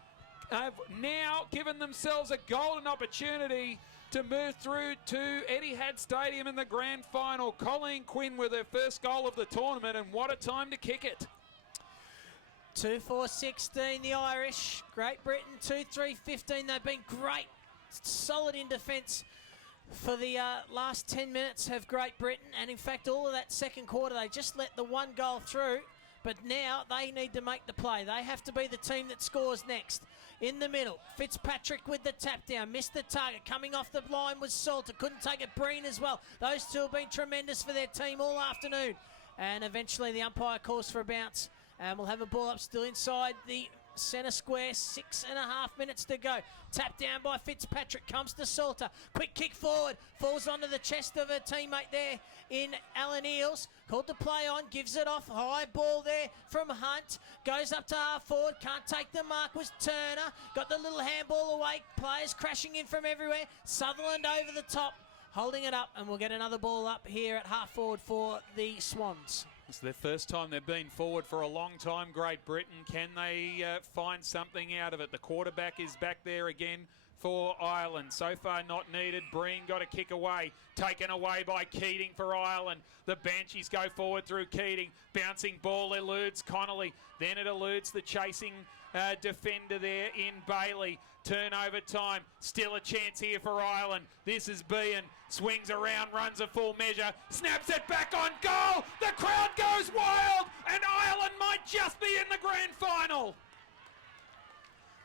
have now given themselves a golden opportunity to move through to Etihad Stadium in the grand final. Colleen Quinn with her first goal of the tournament, and what a time to kick it. 2-4-16 the Irish. Great Britain 2-3-15. They've been great, solid in defence for the last 10 minutes of Great Britain, and in fact all of that second quarter they just let the one goal through. But now they need to make the play. They have to be the team that scores next. In the middle, Fitzpatrick with the tap down. Missed the target. Coming off the line was Salter. Couldn't take it. Breen as well. Those two have been tremendous for their team all afternoon. And eventually the umpire calls for a bounce. And we'll have a ball up still inside the centre square, 6.5 minutes to go. Tap down by Fitzpatrick, comes to Salter. Quick kick forward, falls onto the chest of her teammate there in Alan Eales. Called to play on, gives it off. High ball there from Hunt. Goes up to half forward, can't take the mark, was Turner. Got the little handball away, players crashing in from everywhere. Sutherland over the top, holding it up, and we'll get another ball up here at half forward for the Swans. It's their first time they've been forward for a long time, Great Britain. Can they find something out of it? The quarterback is back there again for Ireland. So far not needed. Breen got a kick away. Taken away by Keating for Ireland. The Banshees go forward through Keating. Bouncing ball eludes Connolly. Then it eludes the chasing defender there in Bailey. Turnover time. Still a chance here for Ireland. This is Behan. Swings around, runs a full measure. Snaps it back on goal. The crowd goes wild. And Ireland might just be in the grand final.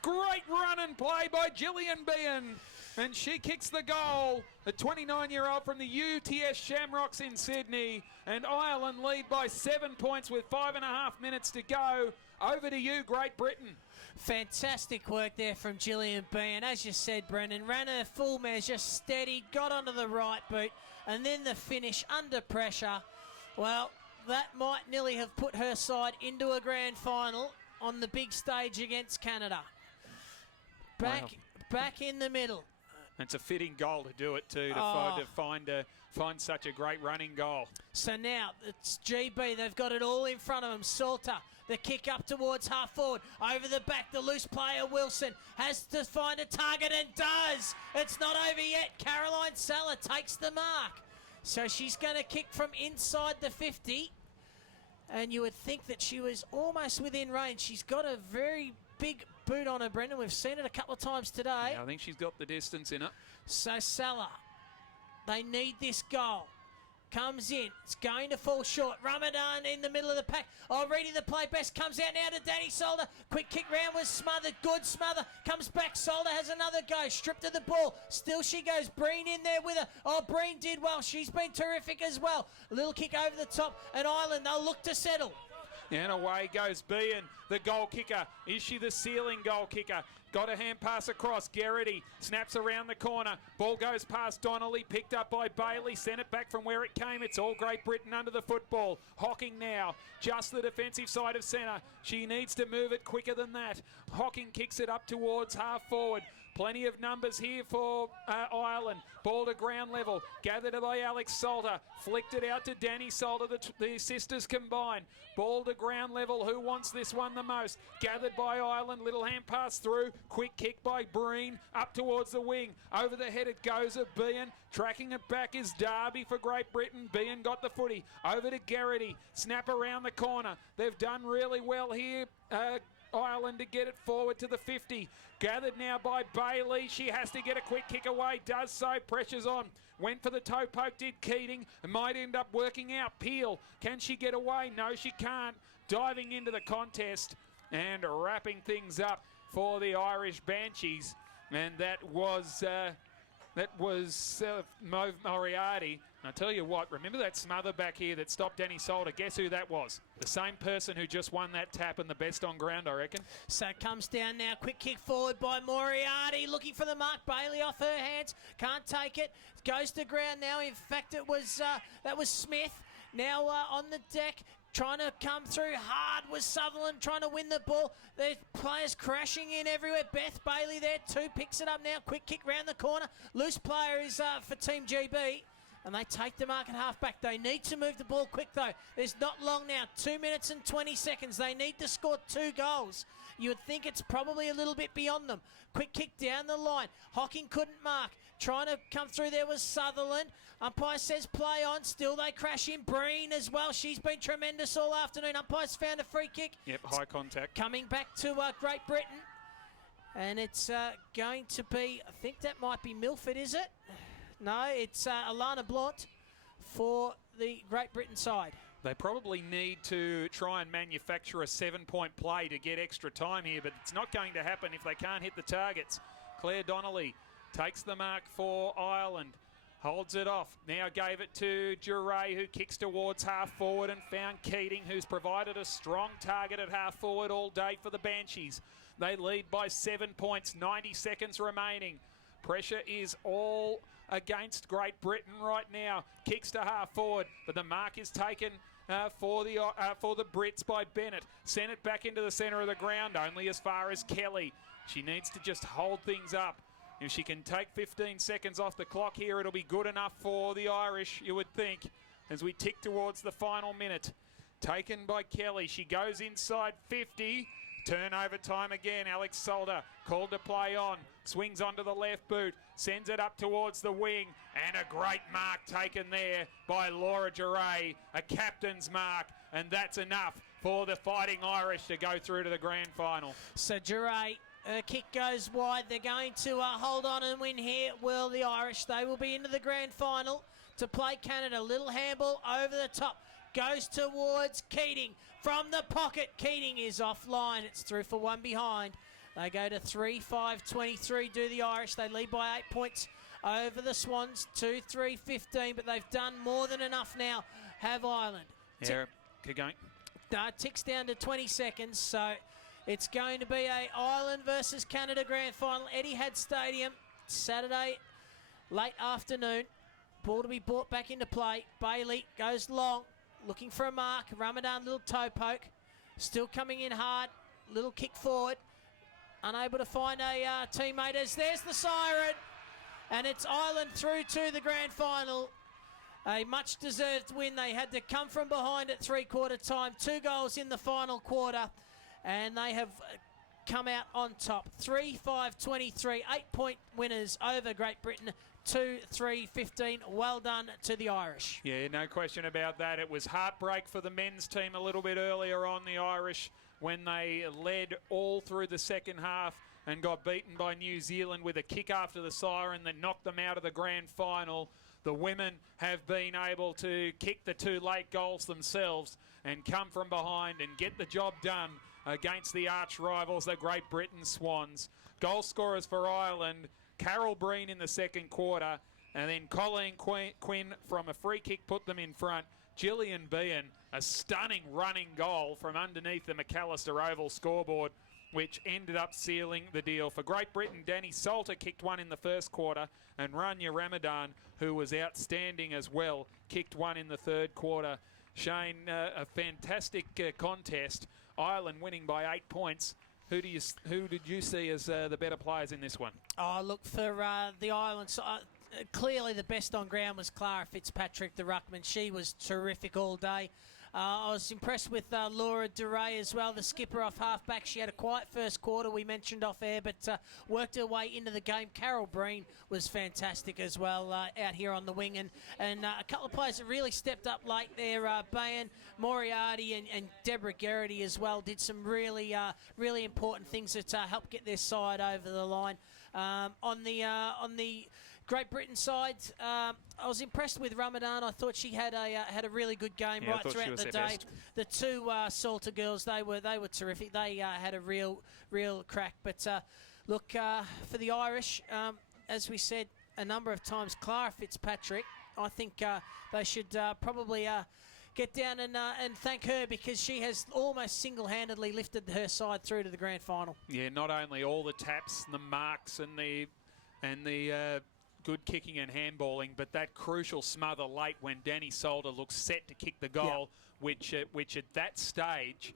Great run and play by Gillian Behan. And she kicks the goal. The 29-year-old from the UTS Shamrocks in Sydney. And Ireland lead by 7 points with 5.5 minutes to go. Over to you, Great Britain. Fantastic work there from Gillian Behan. As you said, Brendan, ran her full measure, steady, got onto the right boot, and then the finish under pressure. Well, that might nearly have put her side into a grand final on the big stage against Canada. Back in the middle. It's a fitting goal to do it too, to find such a great running goal. So now it's GB. They've got it all in front of them. Salter, the kick up towards half forward. Over the back, the loose player Wilson has to find a target and does. It's not over yet. Caroline Saller takes the mark. So she's going to kick from inside the 50. And you would think that she was almost within range. She's got a very big boot on her, Brendan. We've seen it a couple of times today. Yeah, I think she's got the distance in it. So Salah, they need this goal. Comes in. It's going to fall short. Ramadan in the middle of the pack. Oh, reading the play best. Comes out now to Danny Solder. Quick kick round was smothered. Good smother. Comes back. Solder has another go. Stripped of the ball. Still she goes. Breen in there with her. Oh, Breen did well. She's been terrific as well. A little kick over the top. And Ireland, they'll look to settle. And away goes Behan, the goal kicker. Is she the ceiling goal kicker? Got a hand pass across. Garrity snaps around the corner. Ball goes past Donnelly, picked up by Bailey. Sent it back from where it came. It's all Great Britain under the football. Hocking now, just the defensive side of centre. She needs to move it quicker than that. Hocking kicks it up towards half forward. Plenty of numbers here for Ireland. Ball to ground level. Gathered by Alex Salter. Flicked it out to Danny Salter. The sisters combine. Ball to ground level. Who wants this one the most? Gathered by Ireland. Little hand pass through. Quick kick by Breen. Up towards the wing. Over the head it goes of Behan. Tracking it back is Darby for Great Britain. Behan got the footy. Over to Garrity. Snap around the corner. They've done really well here. Ireland to get it forward to the 50. Gathered now by Bailey. She has to get a quick kick away. Does so. Pressure's on. Went for the toe poke. Did Keating. It might end up working out. Peel. Can she get away? No, she can't. Diving into the contest and wrapping things up for the Irish Banshees. And that was Mo Moriarty. And I tell you what, remember that smother back here that stopped Danny Solder? Guess who that was? The same person who just won that tap and the best on ground, I reckon. So it comes down now. Quick kick forward by Moriarty. Looking for the mark. Bailey off her hands. Can't take it. Goes to ground now. In fact, that was Smith. Now on the deck. Trying to come through hard was Sutherland, trying to win the ball. There's players crashing in everywhere. Beth Bailey there too, picks it up now. Quick kick round the corner. Loose player is for Team GB. And they take the mark at half-back. They need to move the ball quick, though. There's not long now. 2 minutes and 20 seconds. They need to score 2 goals. You would think it's probably a little bit beyond them. Quick kick down the line. Hocking couldn't mark. Trying to come through there was Sutherland. Umpire says play on. Still they crash in. Breen as well. She's been tremendous all afternoon. Umpire's found a free kick. Yep, high contact. Coming back to Great Britain. And it's going to be, I think that might be Milford, is it? No, it's Alana Blount for the Great Britain side. They probably need to try and manufacture a 7-point play to get extra time here, but it's not going to happen if they can't hit the targets. Claire Donnelly takes the mark for Ireland. Holds it off. Now gave it to Duray, who kicks towards half forward and found Keating, who's provided a strong target at half forward all day for the Banshees. They lead by 7 points, 90 seconds remaining. Pressure is all against Great Britain right now. Kicks to half forward, but the mark is taken for the Brits by Bennett. Sent it back into the centre of the ground, only as far as Kelly. She needs to just hold things up. If she can take 15 seconds off the clock here, it'll be good enough for the Irish, you would think, as we tick towards the final minute. Taken by Kelly. She goes inside 50. Turnover time again. Alex Solder called to play on. Swings onto the left boot. Sends it up towards the wing. And a great mark taken there by Laura Duray. A captain's mark. And that's enough for the Fighting Irish to go through to the grand final. So Duray, her kick goes wide. They're going to hold on and win here. Will the Irish? They will be into the grand final to play Canada. Little handball over the top. Goes towards Keating from the pocket. Keating is offline. It's through for one behind. They go to 3-5-23, do the Irish. They lead by 8 points over the Swans, 2-3-15, but they've done more than enough now, have Ireland. Yeah, keep going. Ticks down to 20 seconds, so it's going to be a Ireland versus Canada grand final. Etihad Stadium, Saturday, late afternoon. Ball to be brought back into play. Bailey goes long. Looking for a mark. Ramadan, little toe poke. Still coming in hard. Little kick forward. Unable to find a teammate as there's the siren. And it's Ireland through to the grand final. A much-deserved win. They had to come from behind at three-quarter time. 2 goals in the final quarter. And they have come out on top. 3-5-23. 8-point winners over Great Britain. 2-3-15. Well done to the Irish. Yeah, no question about that. It was heartbreak for the men's team a little bit earlier on, the Irish, when they led all through the second half and got beaten by New Zealand with a kick after the siren that knocked them out of the grand final. The women have been able to kick the 2 late goals themselves and come from behind and get the job done against the arch rivals, the Great Britain Swans. Goal scorers for Ireland, Carol Breen in the second quarter, and then Colleen Quinn from a free kick put them in front. Gillian Behan, a stunning running goal from underneath the McAllister Oval scoreboard, which ended up sealing the deal. For Great Britain, Danny Salter kicked one in the first quarter, and Rania Ramadan, who was outstanding as well, kicked one in the third quarter. Shane, a fantastic contest. Ireland winning by 8 points. Who did you see as the better players in this one? Oh, look, for the Islands, clearly the best on ground was Clara Fitzpatrick, the ruckman. She was terrific all day. I was impressed with Laura Duray as well, the skipper off half-back. She had a quiet first quarter, we mentioned off air, but worked her way into the game. Carol Breen was fantastic as well out here on the wing. And a couple of players that really stepped up late there. Bayan, Moriarty and Deborah Geraghty as well did some really important things that helped get their side over the line. On the Great Britain side, I was impressed with Ramadan. I thought she had a really good game right throughout the day. Best. The 2 Salter girls, they were terrific. They had a real crack. But look, for the Irish, as we said a number of times, Clara Fitzpatrick, I think they should probably get down and thank her, because she has almost single-handedly lifted her side through to the grand final. Yeah, not only all the taps, the marks, and the good kicking and handballing, but that crucial smother late when Danny Solder looks set to kick the goal, which at that stage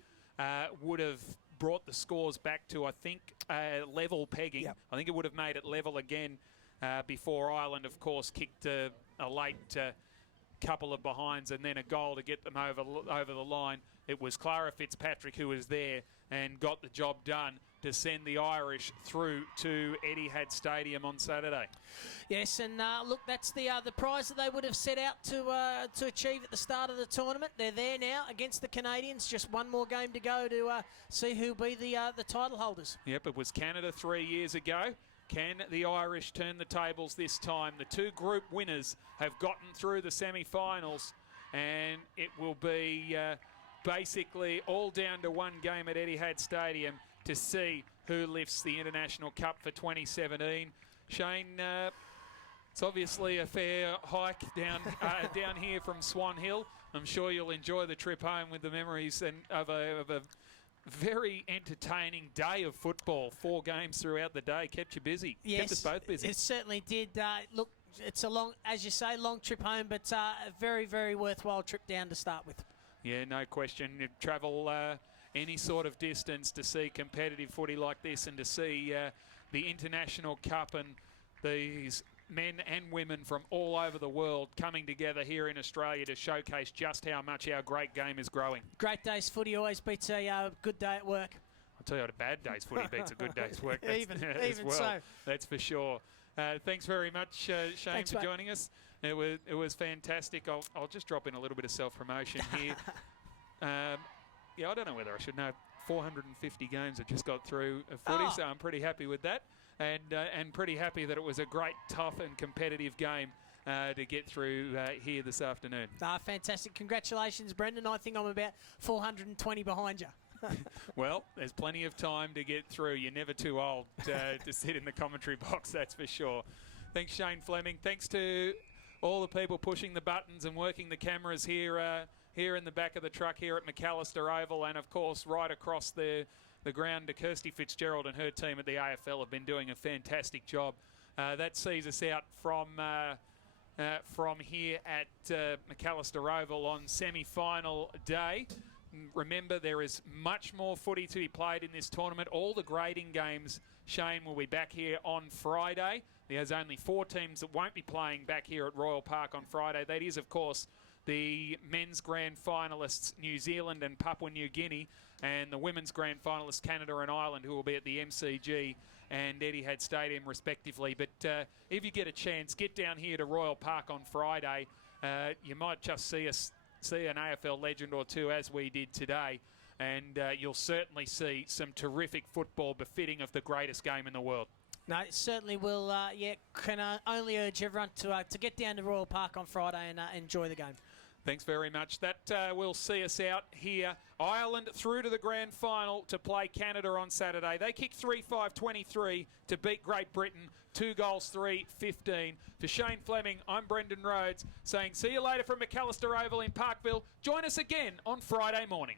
would have brought the scores back to, I think, level pegging. Yep. I think it would have made it level again before Ireland, of course, kicked a late couple of behinds and then a goal to get them over the line. It was Clara Fitzpatrick who was there and got the job done to send the Irish through to Etihad Stadium on Saturday. Yes, and look, that's the prize that they would have set out to achieve at the start of the tournament. They're there now against the Canadians. Just one more game to go to see who'll be the title holders. Yep, it was Canada 3 years ago. Can the Irish turn the tables this time? The 2 group winners have gotten through the semi-finals, and it will be basically all down to one game at Etihad Stadium to see who lifts the International Cup for 2017. Shane, It's obviously a fair hike down here from Swan Hill. I'm sure you'll enjoy the trip home with the memories of a very entertaining day of football. 4 games throughout the day kept you busy. Yes, kept us both busy. It certainly did. Look, it's a long, as you say, long trip home, but a very, very worthwhile trip down to start with. Yeah, no question. You travel any sort of distance to see competitive footy like this and to see the International Cup and these men and women from all over the world coming together here in Australia to showcase just how much our great game is growing. Great day's footy always beats a good day at work. I'll tell you what, a bad day's footy beats a good day's work. Even so. That's for sure. Thanks very much, Shane, for joining us. It was fantastic. I'll just drop in a little bit of self-promotion here. I don't know whether I should know. 450 games I just got through of footy, so I'm pretty happy with that. And pretty happy that it was a great, tough and competitive game to get through here this afternoon. Fantastic. Congratulations, Brendan. I think I'm about 420 behind you. Well, there's plenty of time to get through. You're never too old to sit in the commentary box, that's for sure. Thanks, Shane Fleming. Thanks to all the people pushing the buttons and working the cameras here in the back of the truck here at McAllister Oval, and, of course, right across the ground to Kirsty Fitzgerald and her team at the AFL have been doing a fantastic job. That sees us out from here at McAllister Oval on semi-final day. Remember, there is much more footy to be played in this tournament. All the grading games, Shane, will be back here on Friday. There's only 4 teams that won't be playing back here at Royal Park on Friday. That is, of course, the men's grand finalists, New Zealand and Papua New Guinea, and the women's grand finalists, Canada and Ireland, who will be at the MCG and Etihad Stadium, respectively. But if you get a chance, get down here to Royal Park on Friday. You might just see an AFL legend or two, as we did today, and you'll certainly see some terrific football befitting of the greatest game in the world. No, it certainly will. Can only urge everyone to get down to Royal Park on Friday and enjoy the game. Thanks very much. That will see us out here. Ireland through to the grand final to play Canada on Saturday. They kicked 3-5-23 to beat Great Britain. 2 goals, 3-15. For Shane Fleming, I'm Brendan Rhodes saying see you later from McAllister Oval in Parkville. Join us again on Friday morning.